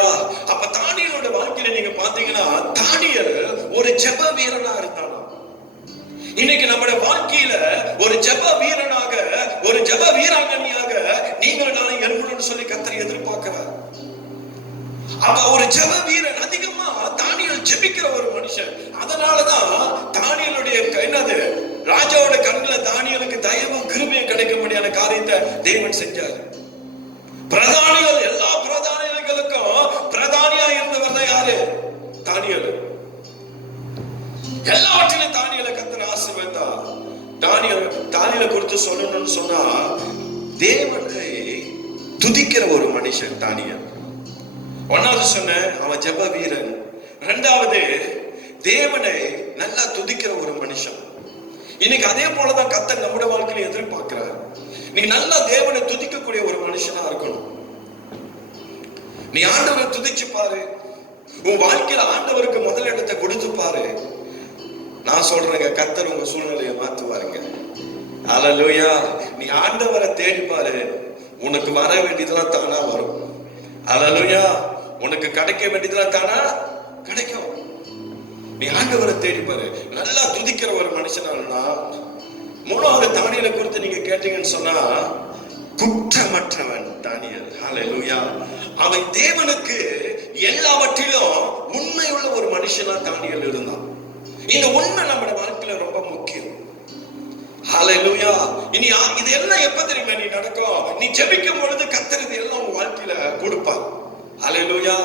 அப்ப தானியேலோட வாழ்க்கையில நீங்க பாத்தீங்கன்னா, தானியேல் ஒரு ஜெப வீரனா இருந்தான். இன்னைக்கு நம்முடைய வாழ்க்கையில ஒரு ஜெப வீரனாக, ஒரு ஜெப வீராங்கனியாக நீங்கள் நாளை எழுப்பணும்னு சொல்லி கர்த்தர் எதிர்பார்க்கிறார். அப்ப ஒரு ஜெப வீரன், அதிகமா தானியேல் ஜெபிக்கிற ஒரு மனுஷன். அதனாலதான் தானியேலுடைய என்னது ராஜாவோட கண்ணுல தானியேலுக்கு தயவும் கிருபையும் கிடைக்கும்படியான காரியத்தை தேவன் செஞ்சார். பிரதானிகள், எல்லா பிரதானிகளுக்கும் பிரதானியா இருந்தவர் தான் யாரு? தானியேல். எல்லாவற்றிலும் தானியேலை கர்த்தர் ஆசீர்வதித்தார். தானியேலை குறித்து சொல்லணும்னு சொன்னா, தேவனை துதிக்கிற ஒரு மனுஷன் தானியேல். ஒன்னாவது சொன்ன அவன் ஜெப வீரன். இரண்டாவது தேவனை நல்லா துதிக்கிற ஒரு மனுஷன். இன்னைக்கு அதே போலதான் கர்த்தர் நம்முடைய வாழ்க்கையில எதிர்பார்க்கிறார். நீ நல்லா தேவனை துதிக்கக்கூடிய ஒரு மனுஷனா இருக்கணும். நீ ஆண்டவரை துதிச்சு பாரு. உன் வாழ்க்கையில ஆண்டவருக்கு முதல் இடத்தை கொடுத்து பாரு. நான் சொல்றேங்க, கர்த்தர் உங்க சூழ்நிலையை மாத்துவாருங்க. ஹல்லேலூயா. நீ ஆண்டவரை தேடி பாரு. உனக்கு வர வேண்டியதெல்லாம் தானா வரும். ஹல்லேலூயா. உனக்கு கிடைக்க வேண்டியதெல்லாம் தானா கிடைக்கும். நீ ஆண்டவரை தேடி பாரு. நல்லா துதிக்கிற ஒரு மனுஷனா. மூணாவது தானியேலை குறித்து நீங்க கேட்டீங்கன்னு சொன்னா, குற்றமற்றவன் தானியேல். ஹல்லேலூயா. அவன் தேவனுக்கு எல்லாவற்றிலும் உண்மையுள்ள ஒரு மனுஷனா தானியேல் இருந்தான். இந்த உண்மை நம்முடைய வாழ்க்கையில ரொம்ப முக்கியம். ஹல்லேலூயா. இனி இது எல்லாம் எப்ப தெரியுமா நீ நடக்கும்? நீ ஜெபிக்கும் பொழுது கர்த்தர் இது எல்லாம் உன் வாழ்க்கையில கொடுப்பார். ஹல்லேலூயா.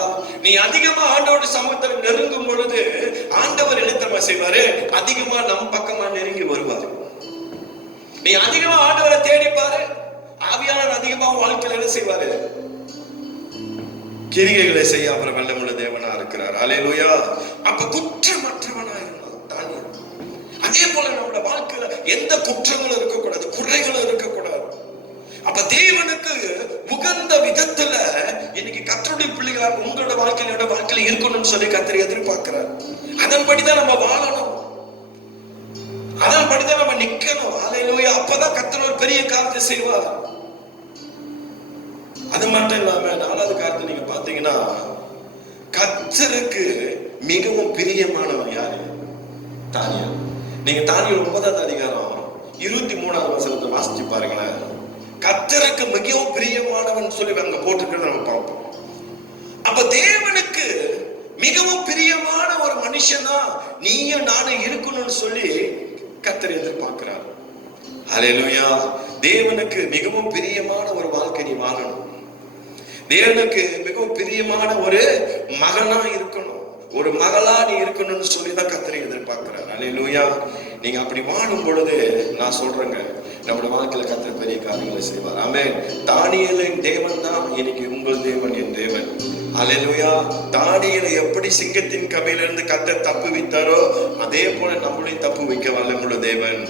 நீ அதிகமா ஆண்டவருடைய சமூகத்தில் நெருங்கும் பொழுது ஆண்டவர் என்ன செய்வாரு? அதிகமா நம் பக்கமா நெருங்கி வருவாரு. நீ அதிகமா ஆண்டவரை தேடி பாரு. ஆவியானவர் அதிகமா வாழ்க்கையில என்ன செய்வாரு? கிரிகைகளை செய்ய அவர் வல்லமுள்ள தேவனா இருக்கிறார். ஹல்லேலூயா. அப்ப குற்றமற்றவனா இருந்தான் தானியேல். அதே போல நம்மளோட வாழ்க்கையில எந்த குற்றங்களும் இருக்கக்கூடாது, குறைகளும் இருக்கக்கூடாது. அப்ப தேவனுக்கு உகந்த விதத்துல இன்னைக்கு கர்த்தருடைய பிள்ளைகளாக உங்களோட வாழ்க்கையில இருக்கணும்னு சொல்லி கர்த்தர் எதிர்பார்க்கிறார். அதன்படிதான் நம்ம வாழணும், அதன்படிதான் நம்ம நிக்கணும். ஹல்லேலூயா. அப்பதான் கர்த்தர் ஒரு பெரிய காரியத்தை செய்வார். அது மட்டும் இல்லாம நாலாவது காரியத்தை நீங்க பாத்தீங்கன்னா, கர்த்தருக்கு மிகவும் பிரியமானவன் யாரு? தானியேல். நீங்க தானியேல் 9வது அதிகாரம் 23வது வசனத்தை வாசிச்சு பாருங்களேன். கர்த்தருக்கு மிகவும் பிரியமானவன் சொல்லி அங்க போட்டுருக்க நம்ம பார்ப்போம். அப்ப தேவனுக்கு மிகவும் பிரியமான ஒரு மனுஷனா நீயும் நானும் இருக்கணும்னு சொல்லி கர்த்தர் எதிர்பார்க்கிறார். ஹல்லேலூயா. தேவனுக்கு மிகவும் பிரியமான ஒரு வாழ்க்கை நீ வாழணும். தேவனுக்கு மிகவும் பிரியமான ஒரு மகனா இருக்கணும், ஒரு மகளா நீ இருக்கணும்னு சொல்லிதான் கர்த்தர் எதிர்பார்க்கிறார். ஹல்லேலூயா. நீங்க அப்படி வாழும் பொழுது நான் சொல்றேங்க, நம்முடைய வாழ்க்கையில கர்த்தர் பெரிய காரியங்களை செய்வார். ஆமென். தானியேலின் தேவன் தான் இன்னைக்கு உங்கள் தேவன், என் தேவன். ஹல்லேலூயா. தானியேலை எப்படி சிங்கத்தின் கவையிலிருந்து கர்த்தர் தப்பு வைத்தாரோ அதே போல நம்மளையும் தப்பு வைக்க வல்லமுள்ள தேவன்.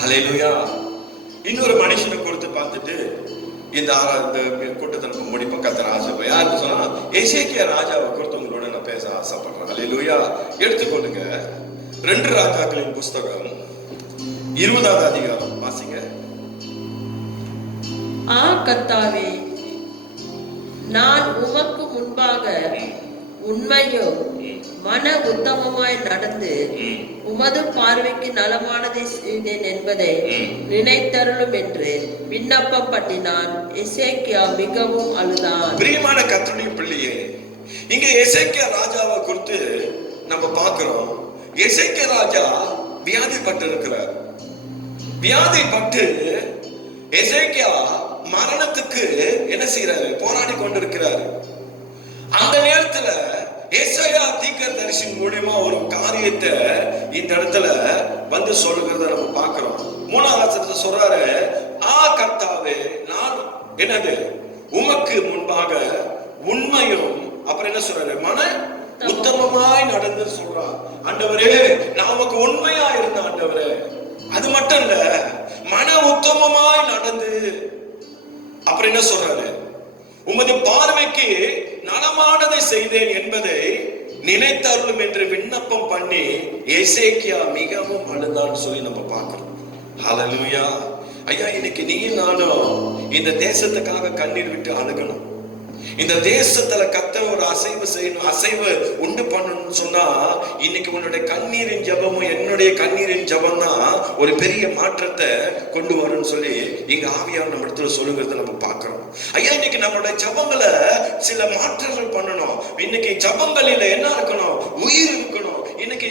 ஹல்லேலூயா. இன்னொரு மனுஷனை கொடுத்து பார்த்துட்டு இந்த கூட்டத்தை நம்ம முடிப்போம். கர்த்தர் ஆசைப்பா யாருக்கு சொன்னா எசேக்கியா ராஜாவை குறித்து உங்களோட நான் பேச ஆசைப்படுறேன். ஹல்லேலூயா. எடுத்துக்கொள்ளுங்க 2 ராஜாக்களின் புஸ்தகம் 20வது அதிகாரம் வாசிங்க. கர்த்தாவே, நான் உமக்கு முன்பாக உண்மையும் மன உத்தமமாய் நடந்து உமது பார்வைக்கு நலமானதை செய்தேன் என்பதை நினைத்தருளும் என்று விண்ணப்பம் பண்ணினான். எசேக்கியா மிகவும் அழுதான். பிரியமான கர்த்தருடைய பிள்ளையே, இங்க எசேக்கியா ராஜாவை குறித்து நம்ம பார்க்கிறோம். எசேக்கியா ராஜா வியாதிப்பட்டு இருக்கிறார். வியாதிப்பட்டு எசேக்கியா மரணத்துக்கு என்ன செய்யறாரு, போராடி கொண்டிருக்கிறார். அந்த நேரத்துல ஏசாயா தீர்க்கதரிசியின் மூலமா ஒரு காரியத்தை இந்த இடத்துல வந்து சொல்லுகிறத நம்ம பார்க்கிறோம். 3வது வசனத்துல சொல்றாரு, கர்த்தாவே, நான் என்னது உமக்கு முன்பாக உண்மையும், அப்புறம் என்ன சொல்றாரு, மன உத்தமமாய் நடந்து சொல்றார். ஆண்டவரே, நான் உமக்கு உண்மையா இருந்த ஆண்டவரே, அது மட்டும் இல்ல மன உத்தமமாய் நடந்து, அப்புறம் என்ன சொல்றாரு, உமது பார்வைக்கு நலமானதை செய்தேன் என்பதை நினைத்தருளும் என்று விண்ணப்பம் பண்ணி எசேக்கியா மிகவும் அழுதான்னு சொல்லி நம்ம பார்க்கிறோம். ஹல்லேலூயா. ஐயா, இன்னைக்கு நீ நானும் இந்த தேசத்துக்காக கண்ணீர் விட்டு அழுகணும். இந்த தேசத்துல கர்த்தர் ஒரு அசைவு செய்யணும், அசைவு உண்டு பண்ணணும்னு சொன்னா இன்னைக்கு உன்னுடைய கண்ணீரின் ஜெபமும் என்னுடைய கண்ணீரின் ஜெபம் தான் ஒரு பெரிய மாற்றத்தை கொண்டு வரும்னு சொல்லி இங்க ஆவியார் நம்ம இடத்துல சொல்லுங்கிறத நம்ம பார்க்கிறோம். ஐயா, இன்னைக்கு நம்மளுடைய ஜெபங்களை சில மாற்றங்கள் பண்ணணும். இன்னைக்கு ஜெபங்களில என்ன இருக்கணும், உயிர் இருக்கணும். இன்னைக்கு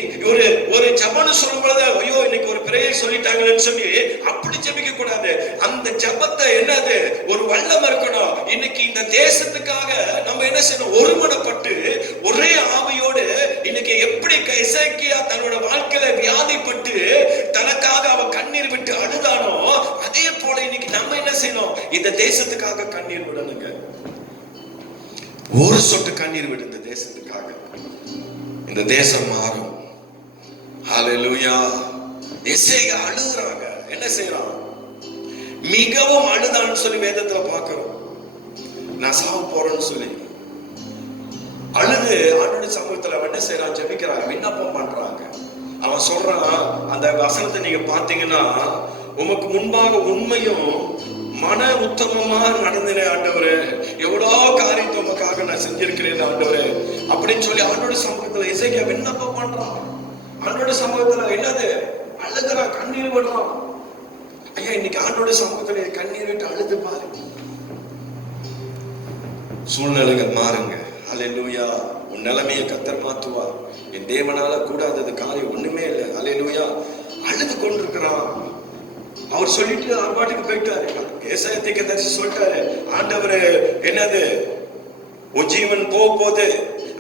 ஒரு ஜெபம்னு சொல்லும் பொழுது ஐயோ இன்னைக்கு ஒரு பிரேயர் சொல்லிட்டாங்கன்னு சொல்லி அப்படி ஜெபிக்க கூடாது. அந்த ஜெபத்தை என்னது, ஒரு வல்லமை இருக்கணும். இன்னைக்கு இந்த தேசத்துக்காக நம்ம என்ன செய்யணும், ஒருமனப்பட்டு ஒரே ஆவியோடு இன்னைக்கு எப்படி எசேக்கியா தன்னோட வாழ்க்கையில வியாதிப்பட்டு தனக்காக அவ கண்ணீர் விட்டு அழுதானோ அதே போல இன்னைக்கு நம்ம என்ன செய்யணும், இந்த தேசத்துக்காக கண்ணீர் விடணுங்க. ஒரு சொட்டு கண்ணீர் விடு இந்த தேசத்துக்காக. இந்த தேசம் மாறும். ஹல்லேலூயா. எசேக்கியா அழுகுறாங்க. என்ன செய்யறான், மிகவும் அழுதான்னு சொல்லி வேதத்துல பார்க்கிறோம். நான் சாவ போறேன்னு சொல்லி அழுது ஆண்டவருடைய சமூகத்துல என்ன செய்யறான், ஜெபிக்கிறாங்க, விண்ணப்பம் பண்றாங்க. அவன் சொல்றான், அந்த வசனத்தை நீங்க பாத்தீங்கன்னா, உமக்கு முன்பாக உண்மையும் மன உத்தமமா நடந்தினேன் ஆண்டவரே, எவ்வளோ காரியத்தை உமக்காக நான் செஞ்சிருக்கிறேன் ஆண்டவரே அப்படின்னு சொல்லி ஆண்டவருடைய சமூகத்துல எசேக்கியா விண்ணப்பம் பண்றான். ஆண்டவருடைய சமூகத்துல என்னது, அழுகிறான், கண்ணீர் விடுறான். ஐயா, இன்னைக்கு ஆண்டவருடைய சமூகத்துல கண்ணீர் விட்டு அழுது பாரு, சூழ்நிலைகள் மாறுங்க. ஹல்லேலூயா. உன் நிலைமையை கர்த்தர் மாத்துவார். என் தேவனால கூடாதது காரியம் ஒண்ணுமே இல்லை. ஹல்லேலூயா. அழுது கொண்டிருக்கிறான். அவர் சொல்லிட்டு அவர் பாட்டுக்கு போயிட்டாரு. ஏசாயா தீர்க்கதரிசி சொல்லிட்டாரு, ஆண்டவரே என்னது, உன் ஜீவன் போக போகுது,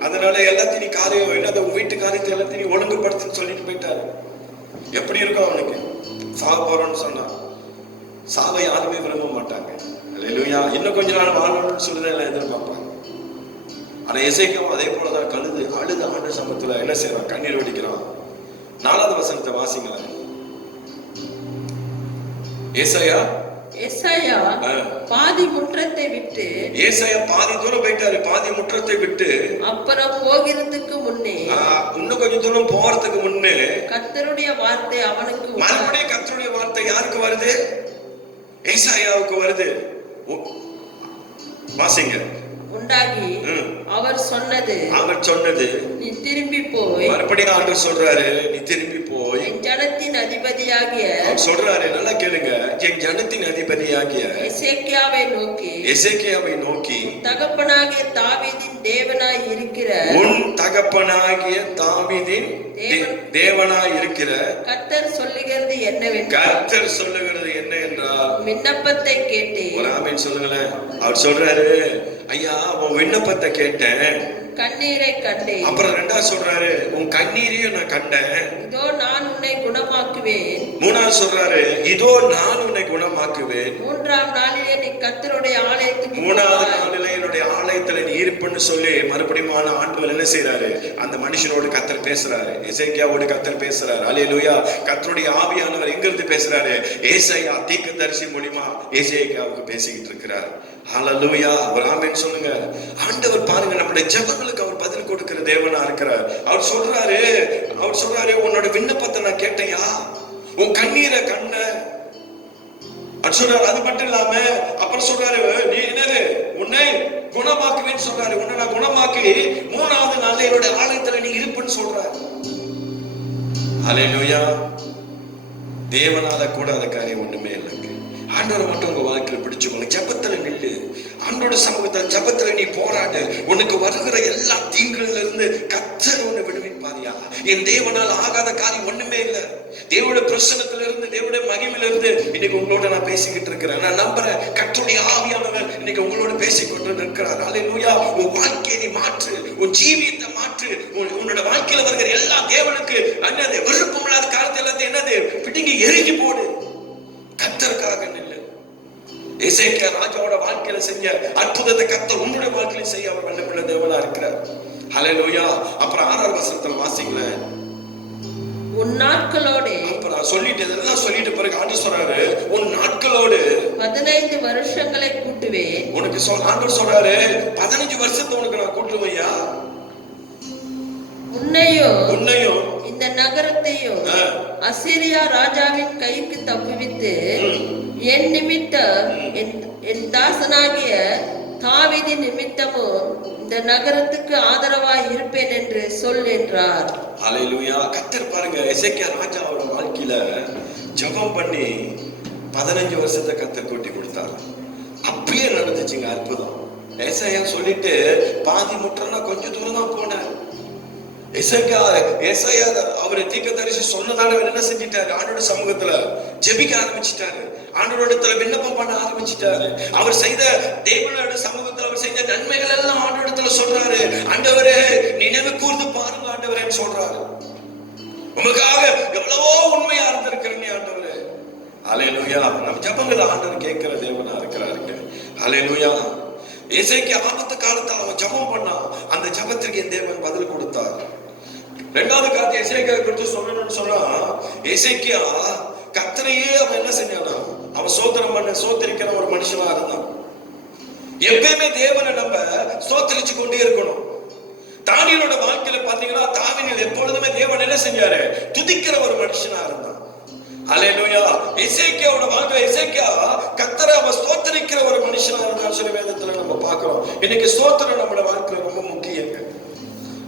அதனால எல்லாத்தையும் காரியம் என்னது, உன் வீட்டு காரியத்தை எல்லாத்தையும் ஒழுங்குபடுத்துன்னு சொல்லிட்டு போயிட்டாரு. எப்படி இருக்கும் அவனுக்கு, சாவ போறோம்னு சொன்னா சாவை யாருமே விரும்ப மாட்டாங்க. ஹல்லேலூயா. இன்னும் கொஞ்ச நாள் வாழணும்னு சொல்லி எல்லாம் எதிர்பார்ப்பாங்க. ஆனா எசேக்கியா அதே போலதான் கழுது அழுது ஆண்டவர் சமூகத்துல என்ன செய்யறான், கண்ணீர் வடிக்கிறான். 4வது வசனத்தை வாசிங்களேன். ஏசாயா பாதி முற்றத்தை விட்டு, ஏசாயா பாதி தூரம் போயிட்டாரு, பாதி முற்றத்தை விட்டு அப்புறம் போகிறதுக்கு முன்னே, இன்னும் கொஞ்சம் தூரம் போறதுக்கு முன்னே கர்த்தருடைய வார்த்தை அவனுக்கு, மறுபடியும் கர்த்தருடைய வார்த்தை யாருக்கு வருது, ஏசாயாவுக்கு வருது. வாசிங்க. உண்டாகி அவர் சொன்னது, அவர் சொன்னது, நீ திரும்பி போய், மறுபடியும் ஆண்டவர் சொல்றாரு, நீ திரும்பி போ, போய் என் ஜனத்தின் அதிபதியாகிய அவர் சொல்றாரு, நல்லா கேளுங்க, என் ஜனத்தின் அதிபதியாகிய எசேக்கியாவை நோக்கி எசேக்கியாவை நோக்கி, தகப்பனாகிய தாவீதின் தேவனாய் இருக்கிற உன் தகப்பனாகிய தாவீதின் தேவனாய் இருக்கிற கர்த்தர் சொல்லுகிறது என்னவென்றால், கர்த்தர் சொல்லுகிறது என்ன என்றால், விண்ணப்பத்தை கேட்டேன், ஒரு ஆமீன் சொல்லுங்களேன். அவர் சொல்றாரு, ஐயா உன் விண்ணப்பத்தை கேட்டேன், கண்ணீரை கண்டேன். அப்புறம் ரெண்டாவது சொல்றாரு, உன் கண்ணீரையும் நான் கண்டேன், இதோ நான் உன்னை குணமாக்குவேன். மூணாவது சொல்றாரு, இதோ நான் உன்னை குணமாக்குவேன். மூன்றாம் நாளிலே நீ கர்த்தருடைய ஆலயத்துக்கு மூணாவது போவாய். நாளிலே என்னுடைய ஆலயத்துல நீ இருப்புன்னு சொல்லி மறுபடியும் ஆண்டவர் என்ன செய்யறாரு, அந்த மனுஷனோடு கர்த்தர் பேசுறாரு, எசேக்கியாவோடு கர்த்தர் பேசுறாரு. அல்லேலூயா. கர்த்தருடைய ஆவியானவர் எங்கிருந்து பேசுறாரு? ஏசாயா தீர்க்கதரிசி மூலமா ஏசாயாவுக்கு பேசிக்கிட்டு இருக்கிறார். ஹல்லேலூயா. ஒரு ஆமென் சொல்லுங்க. ஆண்டவர் பாருங்க, நம்முடைய ஜெபங்களுக்கு அவர் பதில் கொடுக்கிற தேவனா இருக்கிறார். அவர் சொல்றாரு, உன்னோட விண்ணப்பத்தை நான் கேட்டையா, உன் கண்ணீரை கண்ட சொல்றாரு. அது மட்டும் இல்லாம அப்புறம் சொல்றாரு, நீ என்னது உன்னை குணமாக்குவேன்னு சொல்றாரு. உன்னை நான் குணமாக்கி மூணாவது நாள்ல என்னோட ஆலயத்துல நீ இருப்புன்னு சொல்றாரு. அல்லேலூயா. தேவனால கூடாத காரியம் ஒண்ணுமே இல்லைங்க. ஆண்டவரை மட்டும் உங்க வாழ்க்கையில பிடிச்சுக்கோங்க. ஜெபத்துல நில்லு, ஆண்டோட சமூகத்துல ஜெபத்துல நீ போராடு. உனக்கு வருகிற எல்லா தீங்குல இருந்து கர்த்தர் உன்னை விடுவிப்பாரியா. என் தேவனால் ஆகாத காரியம் ஒண்ணுமே இல்லை. தேவனுடைய பிரசன்னத்துல இருந்து, தேவனுடைய மகிமையில இருந்து இன்னைக்கு உங்களோட நான் பேசிக்கிட்டு இருக்கிறேன். நான் நம்புறேன், கர்த்தருடைய ஆவியானவர் இன்னைக்கு உங்களோட பேசிக்கொண்டு இருக்கிறார். அல்லேலூயா. உன் வாழ்க்கையை நீ மாற்று, உன் ஜீவியத்தை மாற்று. உன்னோட வாழ்க்கையில வருகிற எல்லா தேவனுக்கு என்னது விருப்பம் இல்லாத காலத்தை எல்லாத்தையும் என்னது பிடிங்கி எரிஞ்சு போடு. கர்த்தருக்காக நில்லு. எசேக்கியா ராஜாவோட வாழ்க்கையில செஞ்ச அற்புதத்தை கர்த்தர் உன்னுடைய வாழ்க்கையில செய்ய அவர் வல்லமையுள்ள தேவனா இருக்கிறார். ஹல்லேலூயா. அப்புறம் 6ஆவது வசனத்துல வாசிங்களேன். உன் நாட்களோடு, அப்புறம் சொல்லிட்டு இதெல்லாம் சொல்லிட்டு பிறகு ஆண்டவர் சொல்றாரு, உன் நாட்களோடு 15 வருஷங்களை கூட்டுவேன். உனக்கு ஆண்டவர் சொல்றாரு, 15 வருஷத்தை உனக்கு நான் கூட்டுவையா. உன்னையும் இந்த நகரத்தையும் அசீரியா ராஜாவின் கைக்கு தப்புவித்து என் நிமித்தம் என் தாசனாகிய தாவீதின் நிமித்தமும் இந்த நகரத்துக்கு ஆதரவாய் இருப்பேன் என்று சொல் என்றார். அல்லேலூயா. கர்த்தர் பாருங்க, எசேக்கியா ராஜாவோட வாழ்க்கையில ஜெபம் பண்ணி 15 வருஷத்தை கர்த்தர் கூட்டி கொடுத்தார். அப்பயே நடந்துச்சுங்க அற்புதம். ஏசாயா சொல்லிட்டு பாதி முற்றனா கொஞ்சம் தூரம் தான் போனார். ஏசாயா அவரை தீர்க்கதரிசி சொன்னதால என்ன செஞ்சிட்டாரு, ஆண்டோட சமூகத்துல ஜெபிக்க ஆரம்பிச்சிட்டாரு, ஆண்டோட விண்ணப்பம் பண்ண ஆரம்பிச்சிட்டாரு. அவர் செய்த தேவனோட சமூகத்துல அவர் செய்த நன்மைகள் எல்லாம் ஆண்டோடத்துல சொல்றாரு. ஆண்டவரே நினைவு கூர்ந்து பாருங்க ஆண்டவரேன்னு சொல்றாரு. உங்களுக்காக எவ்வளவோ உண்மையா இருந்திருக்கிறேன் ஆண்டவரே. அல்லேலூயா. நம்ம ஜெபங்களை ஆண்டவர் கேட்கிற தேவனா இருக்கிறாருங்க. அல்லேலூயா. எசேக்கியா ஆபத்து காலத்துல அவன் ஜெபம் பண்ணா, அந்த ஜெபத்திற்கு என் தேவன் பதில் கொடுத்தார். ரெண்டாவது காலத்து எசேக்கியா குறித்து சொல்லணும்னு சொன்னா, எசேக்கியா கர்த்தரையே அவன் என்ன செஞ்சானா, அவன் சோதரிக்கிற ஒரு மனுஷனா இருந்தான். எப்பயுமே தேவனை நம்ம சோதரிச்சு கொண்டே இருக்கணும். தானியேலோட வாழ்க்கையில பாத்தீங்கன்னா, தானியேல் எப்பொழுதுமே தேவன் என்ன செஞ்சாரு, துதிக்கிற ஒரு மனுஷனா இருந்தான். அல்லேலூயா. எசேக்கியாவோட வாழ்க்கையில எசேக்கியா கர்த்தரை அவன் ஸ்தோத்திரிக்கிற ஒரு மனுஷனா இருந்தான்னு சொல்லி வேதத்துல நம்ம பார்க்கிறோம். இன்னைக்கு ஸ்தோத்திரம் நம்மளோட வாழ்க்கையில ரொம்ப முக்கியங்க.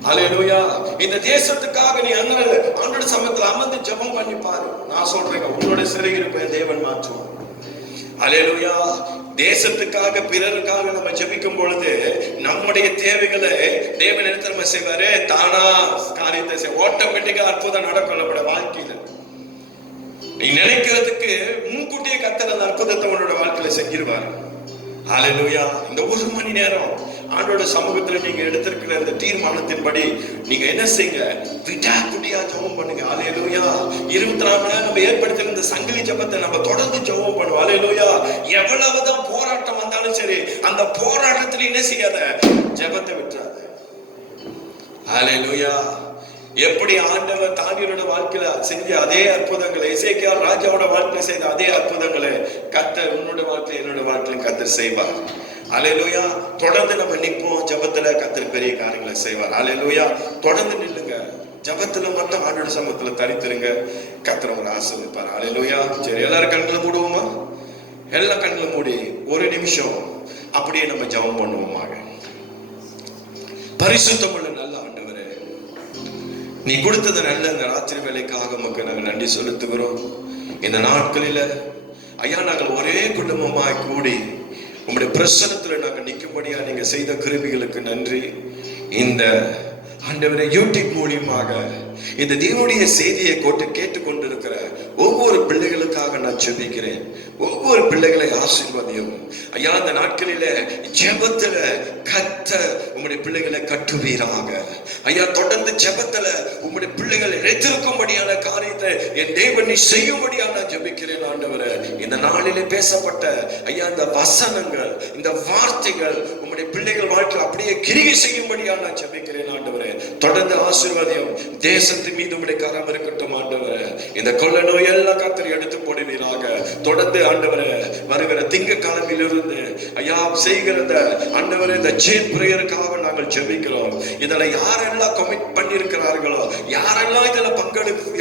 அல்லேலூயா. இந்த தேசத்துக்காக நீ ஆண்டோட சமயத்துல அமர்ந்து ஜெபம் பண்ணி பாரு. நான் சொல்றேன், உங்களோட சிறையிருப்பை தேவன் மாற்றுவார். அல்லேலூயா. தேசத்துக்காக பிறருக்காக நம்ம ஜெபிக்கும் பொழுது நம்முடைய தேவைகளை தேவன் எடுத்து நம்ம செய்வாரு. தானா காரியத்தை ஆட்டோமேட்டிக்கா அற்புதம் நடக்கும் நம்மளோட வாழ்க்கையில. நீ நினைக்கிறதுக்கு முன்கூட்டியே கர்த்தர் அந்த அற்புதத்தை உன்னோட வாழ்க்கையில செஞ்சிருவாரு. அல்லேலூயா. இந்த 1 மணி நேரம் ஆண்டோட சமூகத்துல நீங்க எடுத்திருக்கிற இந்த தீர்மானத்தின்படி நீங்க என்ன செய்யுங்க, விடாக்குடியா ஜெபம் பண்ணுங்க. அல்லேலூயா. 24 மணி நேரம் நம்ம ஏற்படுத்தின இந்த சங்கிலி ஜெபத்தை நம்ம தொடர்ந்து ஜெபம் பண்ணுவோம். அல்லேலூயா. எவ்வளவுதான் போராட்டம் வந்தாலும் சரி, அந்த போராட்டத்துல என்ன செய்யாத, ஜெபத்தை விட்டுறாத. அல்லேலூயா. எப்படி ஆண்டவர் தானியேலோட வாழ்க்கையில செஞ்ச அதே அற்புதங்களை, எசேக்கியா ராஜாவோட வாழ்க்கையில செய்த அதே அற்புதங்களை கர்த்தர் உன்னோட வாழ்க்கையில என்னோட வாழ்க்கையில கர்த்தர் செய்வார். அல்லேலூயா. தொடர்ந்து நம்ம நிற்போம் ஜெபத்துல, கர்த்தர் பெரிய காரியங்களை செய்வார். அல்லேலூயா. தொடர்ந்து நில்லுங்க ஜெபத்துல, மட்டும் ஆண்டோட சமூகத்துல தரித்திருங்க. கர்த்தர் உங்களை ஆசீர்வதிப்பார். அல்லேலூயா. சரி, எல்லாரும் கண்களை மூடுவோமா? எல்லா கண்களை மூடி 1 நிமிஷம் அப்படியே நம்ம ஜெபம் பண்ணுவோமாக. பரிசுத்தமுள்ள நல்ல ஆண்டவரே, நீ கொடுத்தது நல்ல இந்த ராத்திரி வேலைக்காக உமக்கு நாங்கள் நன்றி செலுத்துகிறோம். இந்த நாட்களில ஐயா நாங்கள் ஒரே குடும்பமாய் கூடி உங்களுடைய பிரசனத்துல நாங்கள் நிற்கும்படியா நீங்க செய்த கிருபிகளுக்கு நன்றி. இந்த ஆண்டவரே யூடியூப் மூலியமாக இந்த தேவனுடைய செய்தியை கேட்டுக்கொண்டிருக்கிற ஒவ்வொரு பிள்ளைகளுக்காக நான் ஜெபிக்கிறேன். ஒவ்வொரு பிள்ளைகளை ஆசீர்வதியும் ஐயா. இந்த நாட்களிலே ஜெபத்துல கர்த்தர் உம்முடைய பிள்ளைகளை கட்டுவீராக ஐயா. தொடர்ந்து ஜெபத்துல உம்முடைய பிள்ளைகளை இழைத்திருக்கும்படியான காரியத்தை என் தேவன் நீ செய்யும்படியா நான் ஜெபிக்கிறேன் ஆண்டவரே. இந்த நாளிலே பேசப்பட்ட ஐயா இந்த வசனங்கள், இந்த வார்த்தைகள் உம்முடைய பிள்ளைகள் வாழ்க்கையில் அப்படியே கிரியை செய்யும்படியா நான் ஜெபிக்கிறேன் ஆண்டவரே. தொடர்ந்து ஆசீர்வாதியும். தேசத்தின் மீது உம்முடைய கரம் இருக்கட்டும் ஆண்டவரே. இந்த கொள்ள நோய் எல்லாம் கர்த்தர் எடுத்து போடுவீராக. தொடர்ந்து ஆண்டவரே வருகிற திங்கட்கிழமையிலிருந்து ஐயா செய்கிறத ஆண்டவரே இந்த ஜெப பிரேயருக்காக நாங்கள் ஜெபிக்கிறோம். இதுல யாரெல்லாம் கமிட் பண்ணியிருக்கிறார்களோ, யாரெல்லாம் இதுல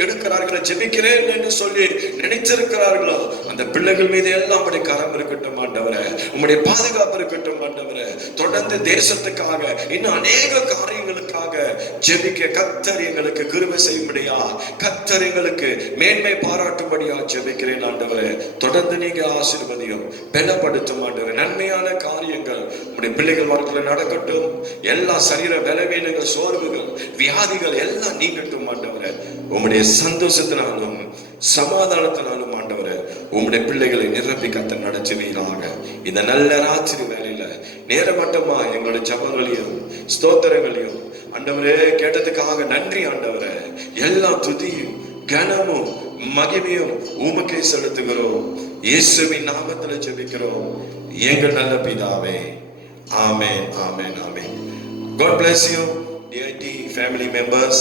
எடுக்கிறார்களோ, ஜெபிக்கிறேன் என்று சொல்லி நினைச்சிருக்கிறார்களோ அந்த பிள்ளைகள் மீது எல்லாம் உம்முடைய கரம் இருக்கட்டும் ஆண்டவரே. உம்முடைய பாதுகாப்பு இருக்கட்டும் ஆண்டவரே. தொடர்ந்து தேசத்துக்காக இன்னும் அநேக காரியங்களுக்காக ஜெபிக்க கர்த்தர் எங்களுக்கு கிருபை செய்யும்படியா, கர்த்தர் எங்களுக்கு மேன்மை பாராட்டும்படியா ஜெபிக்கிறேன் ஆண்டவரே. தொடர்ந்து நீங்க ஆசீர்வதியும், பலப்படுத்தும் ஆண்டவரே. நன்மையான காரியங்கள் உடைய பிள்ளைகள் வாழ்க்கையில் நடக்கட்டும். எல்லா சரீர பலவீனங்கள், சோர்வுகள், வியாதிகள் எல்லாம் நீங்கட்டும் ஆண்டவரே. உம்முடைய சந்தோஷத்தினாலும் சமாதானத்தினாலும் ஆண்டவரே உம்முடைய பிள்ளைகளை நிரப்பி கர்த்தர் நடத்துவீராக. இந்த நல்ல ராத்திரி வேளையில நேரமட்டமா எங்களுடைய ஜெபங்களையும் ஸ்தோத்திரங்களையும் ஆண்டவரே கேட்டதுக்காக நன்றி ஆண்டவரே. எல்லா துதியும் கனமும் மகிமையும் உமக்கே செலுத்துகிறோம். இயேசுவின் நாமத்தில் ஜெபிக்கிறோம் எங்கள் நல்ல பிதாவே. ஆமென், ஆமென், ஆமென். God bless you dear family members.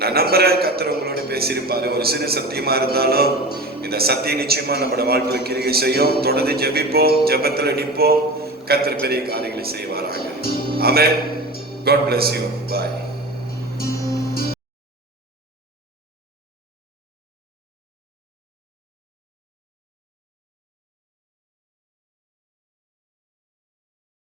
நான் நம்புறேன் கர்த்தர் உங்களோட பேசியிருப்பாரு. ஒரு சிறு சத்தியமா இருந்தாலும் இந்த சத்தியம் நிச்சயமா நம்மளோட வாழ்க்கையில் கிரியை செய்யும். தொடர்ந்து ஜெபிப்போம், ஜெபத்துல நிற்போம். கர்த்தர் பெரிய காரியங்களை செய்வாராக. ஆமென். God bless you. Bye.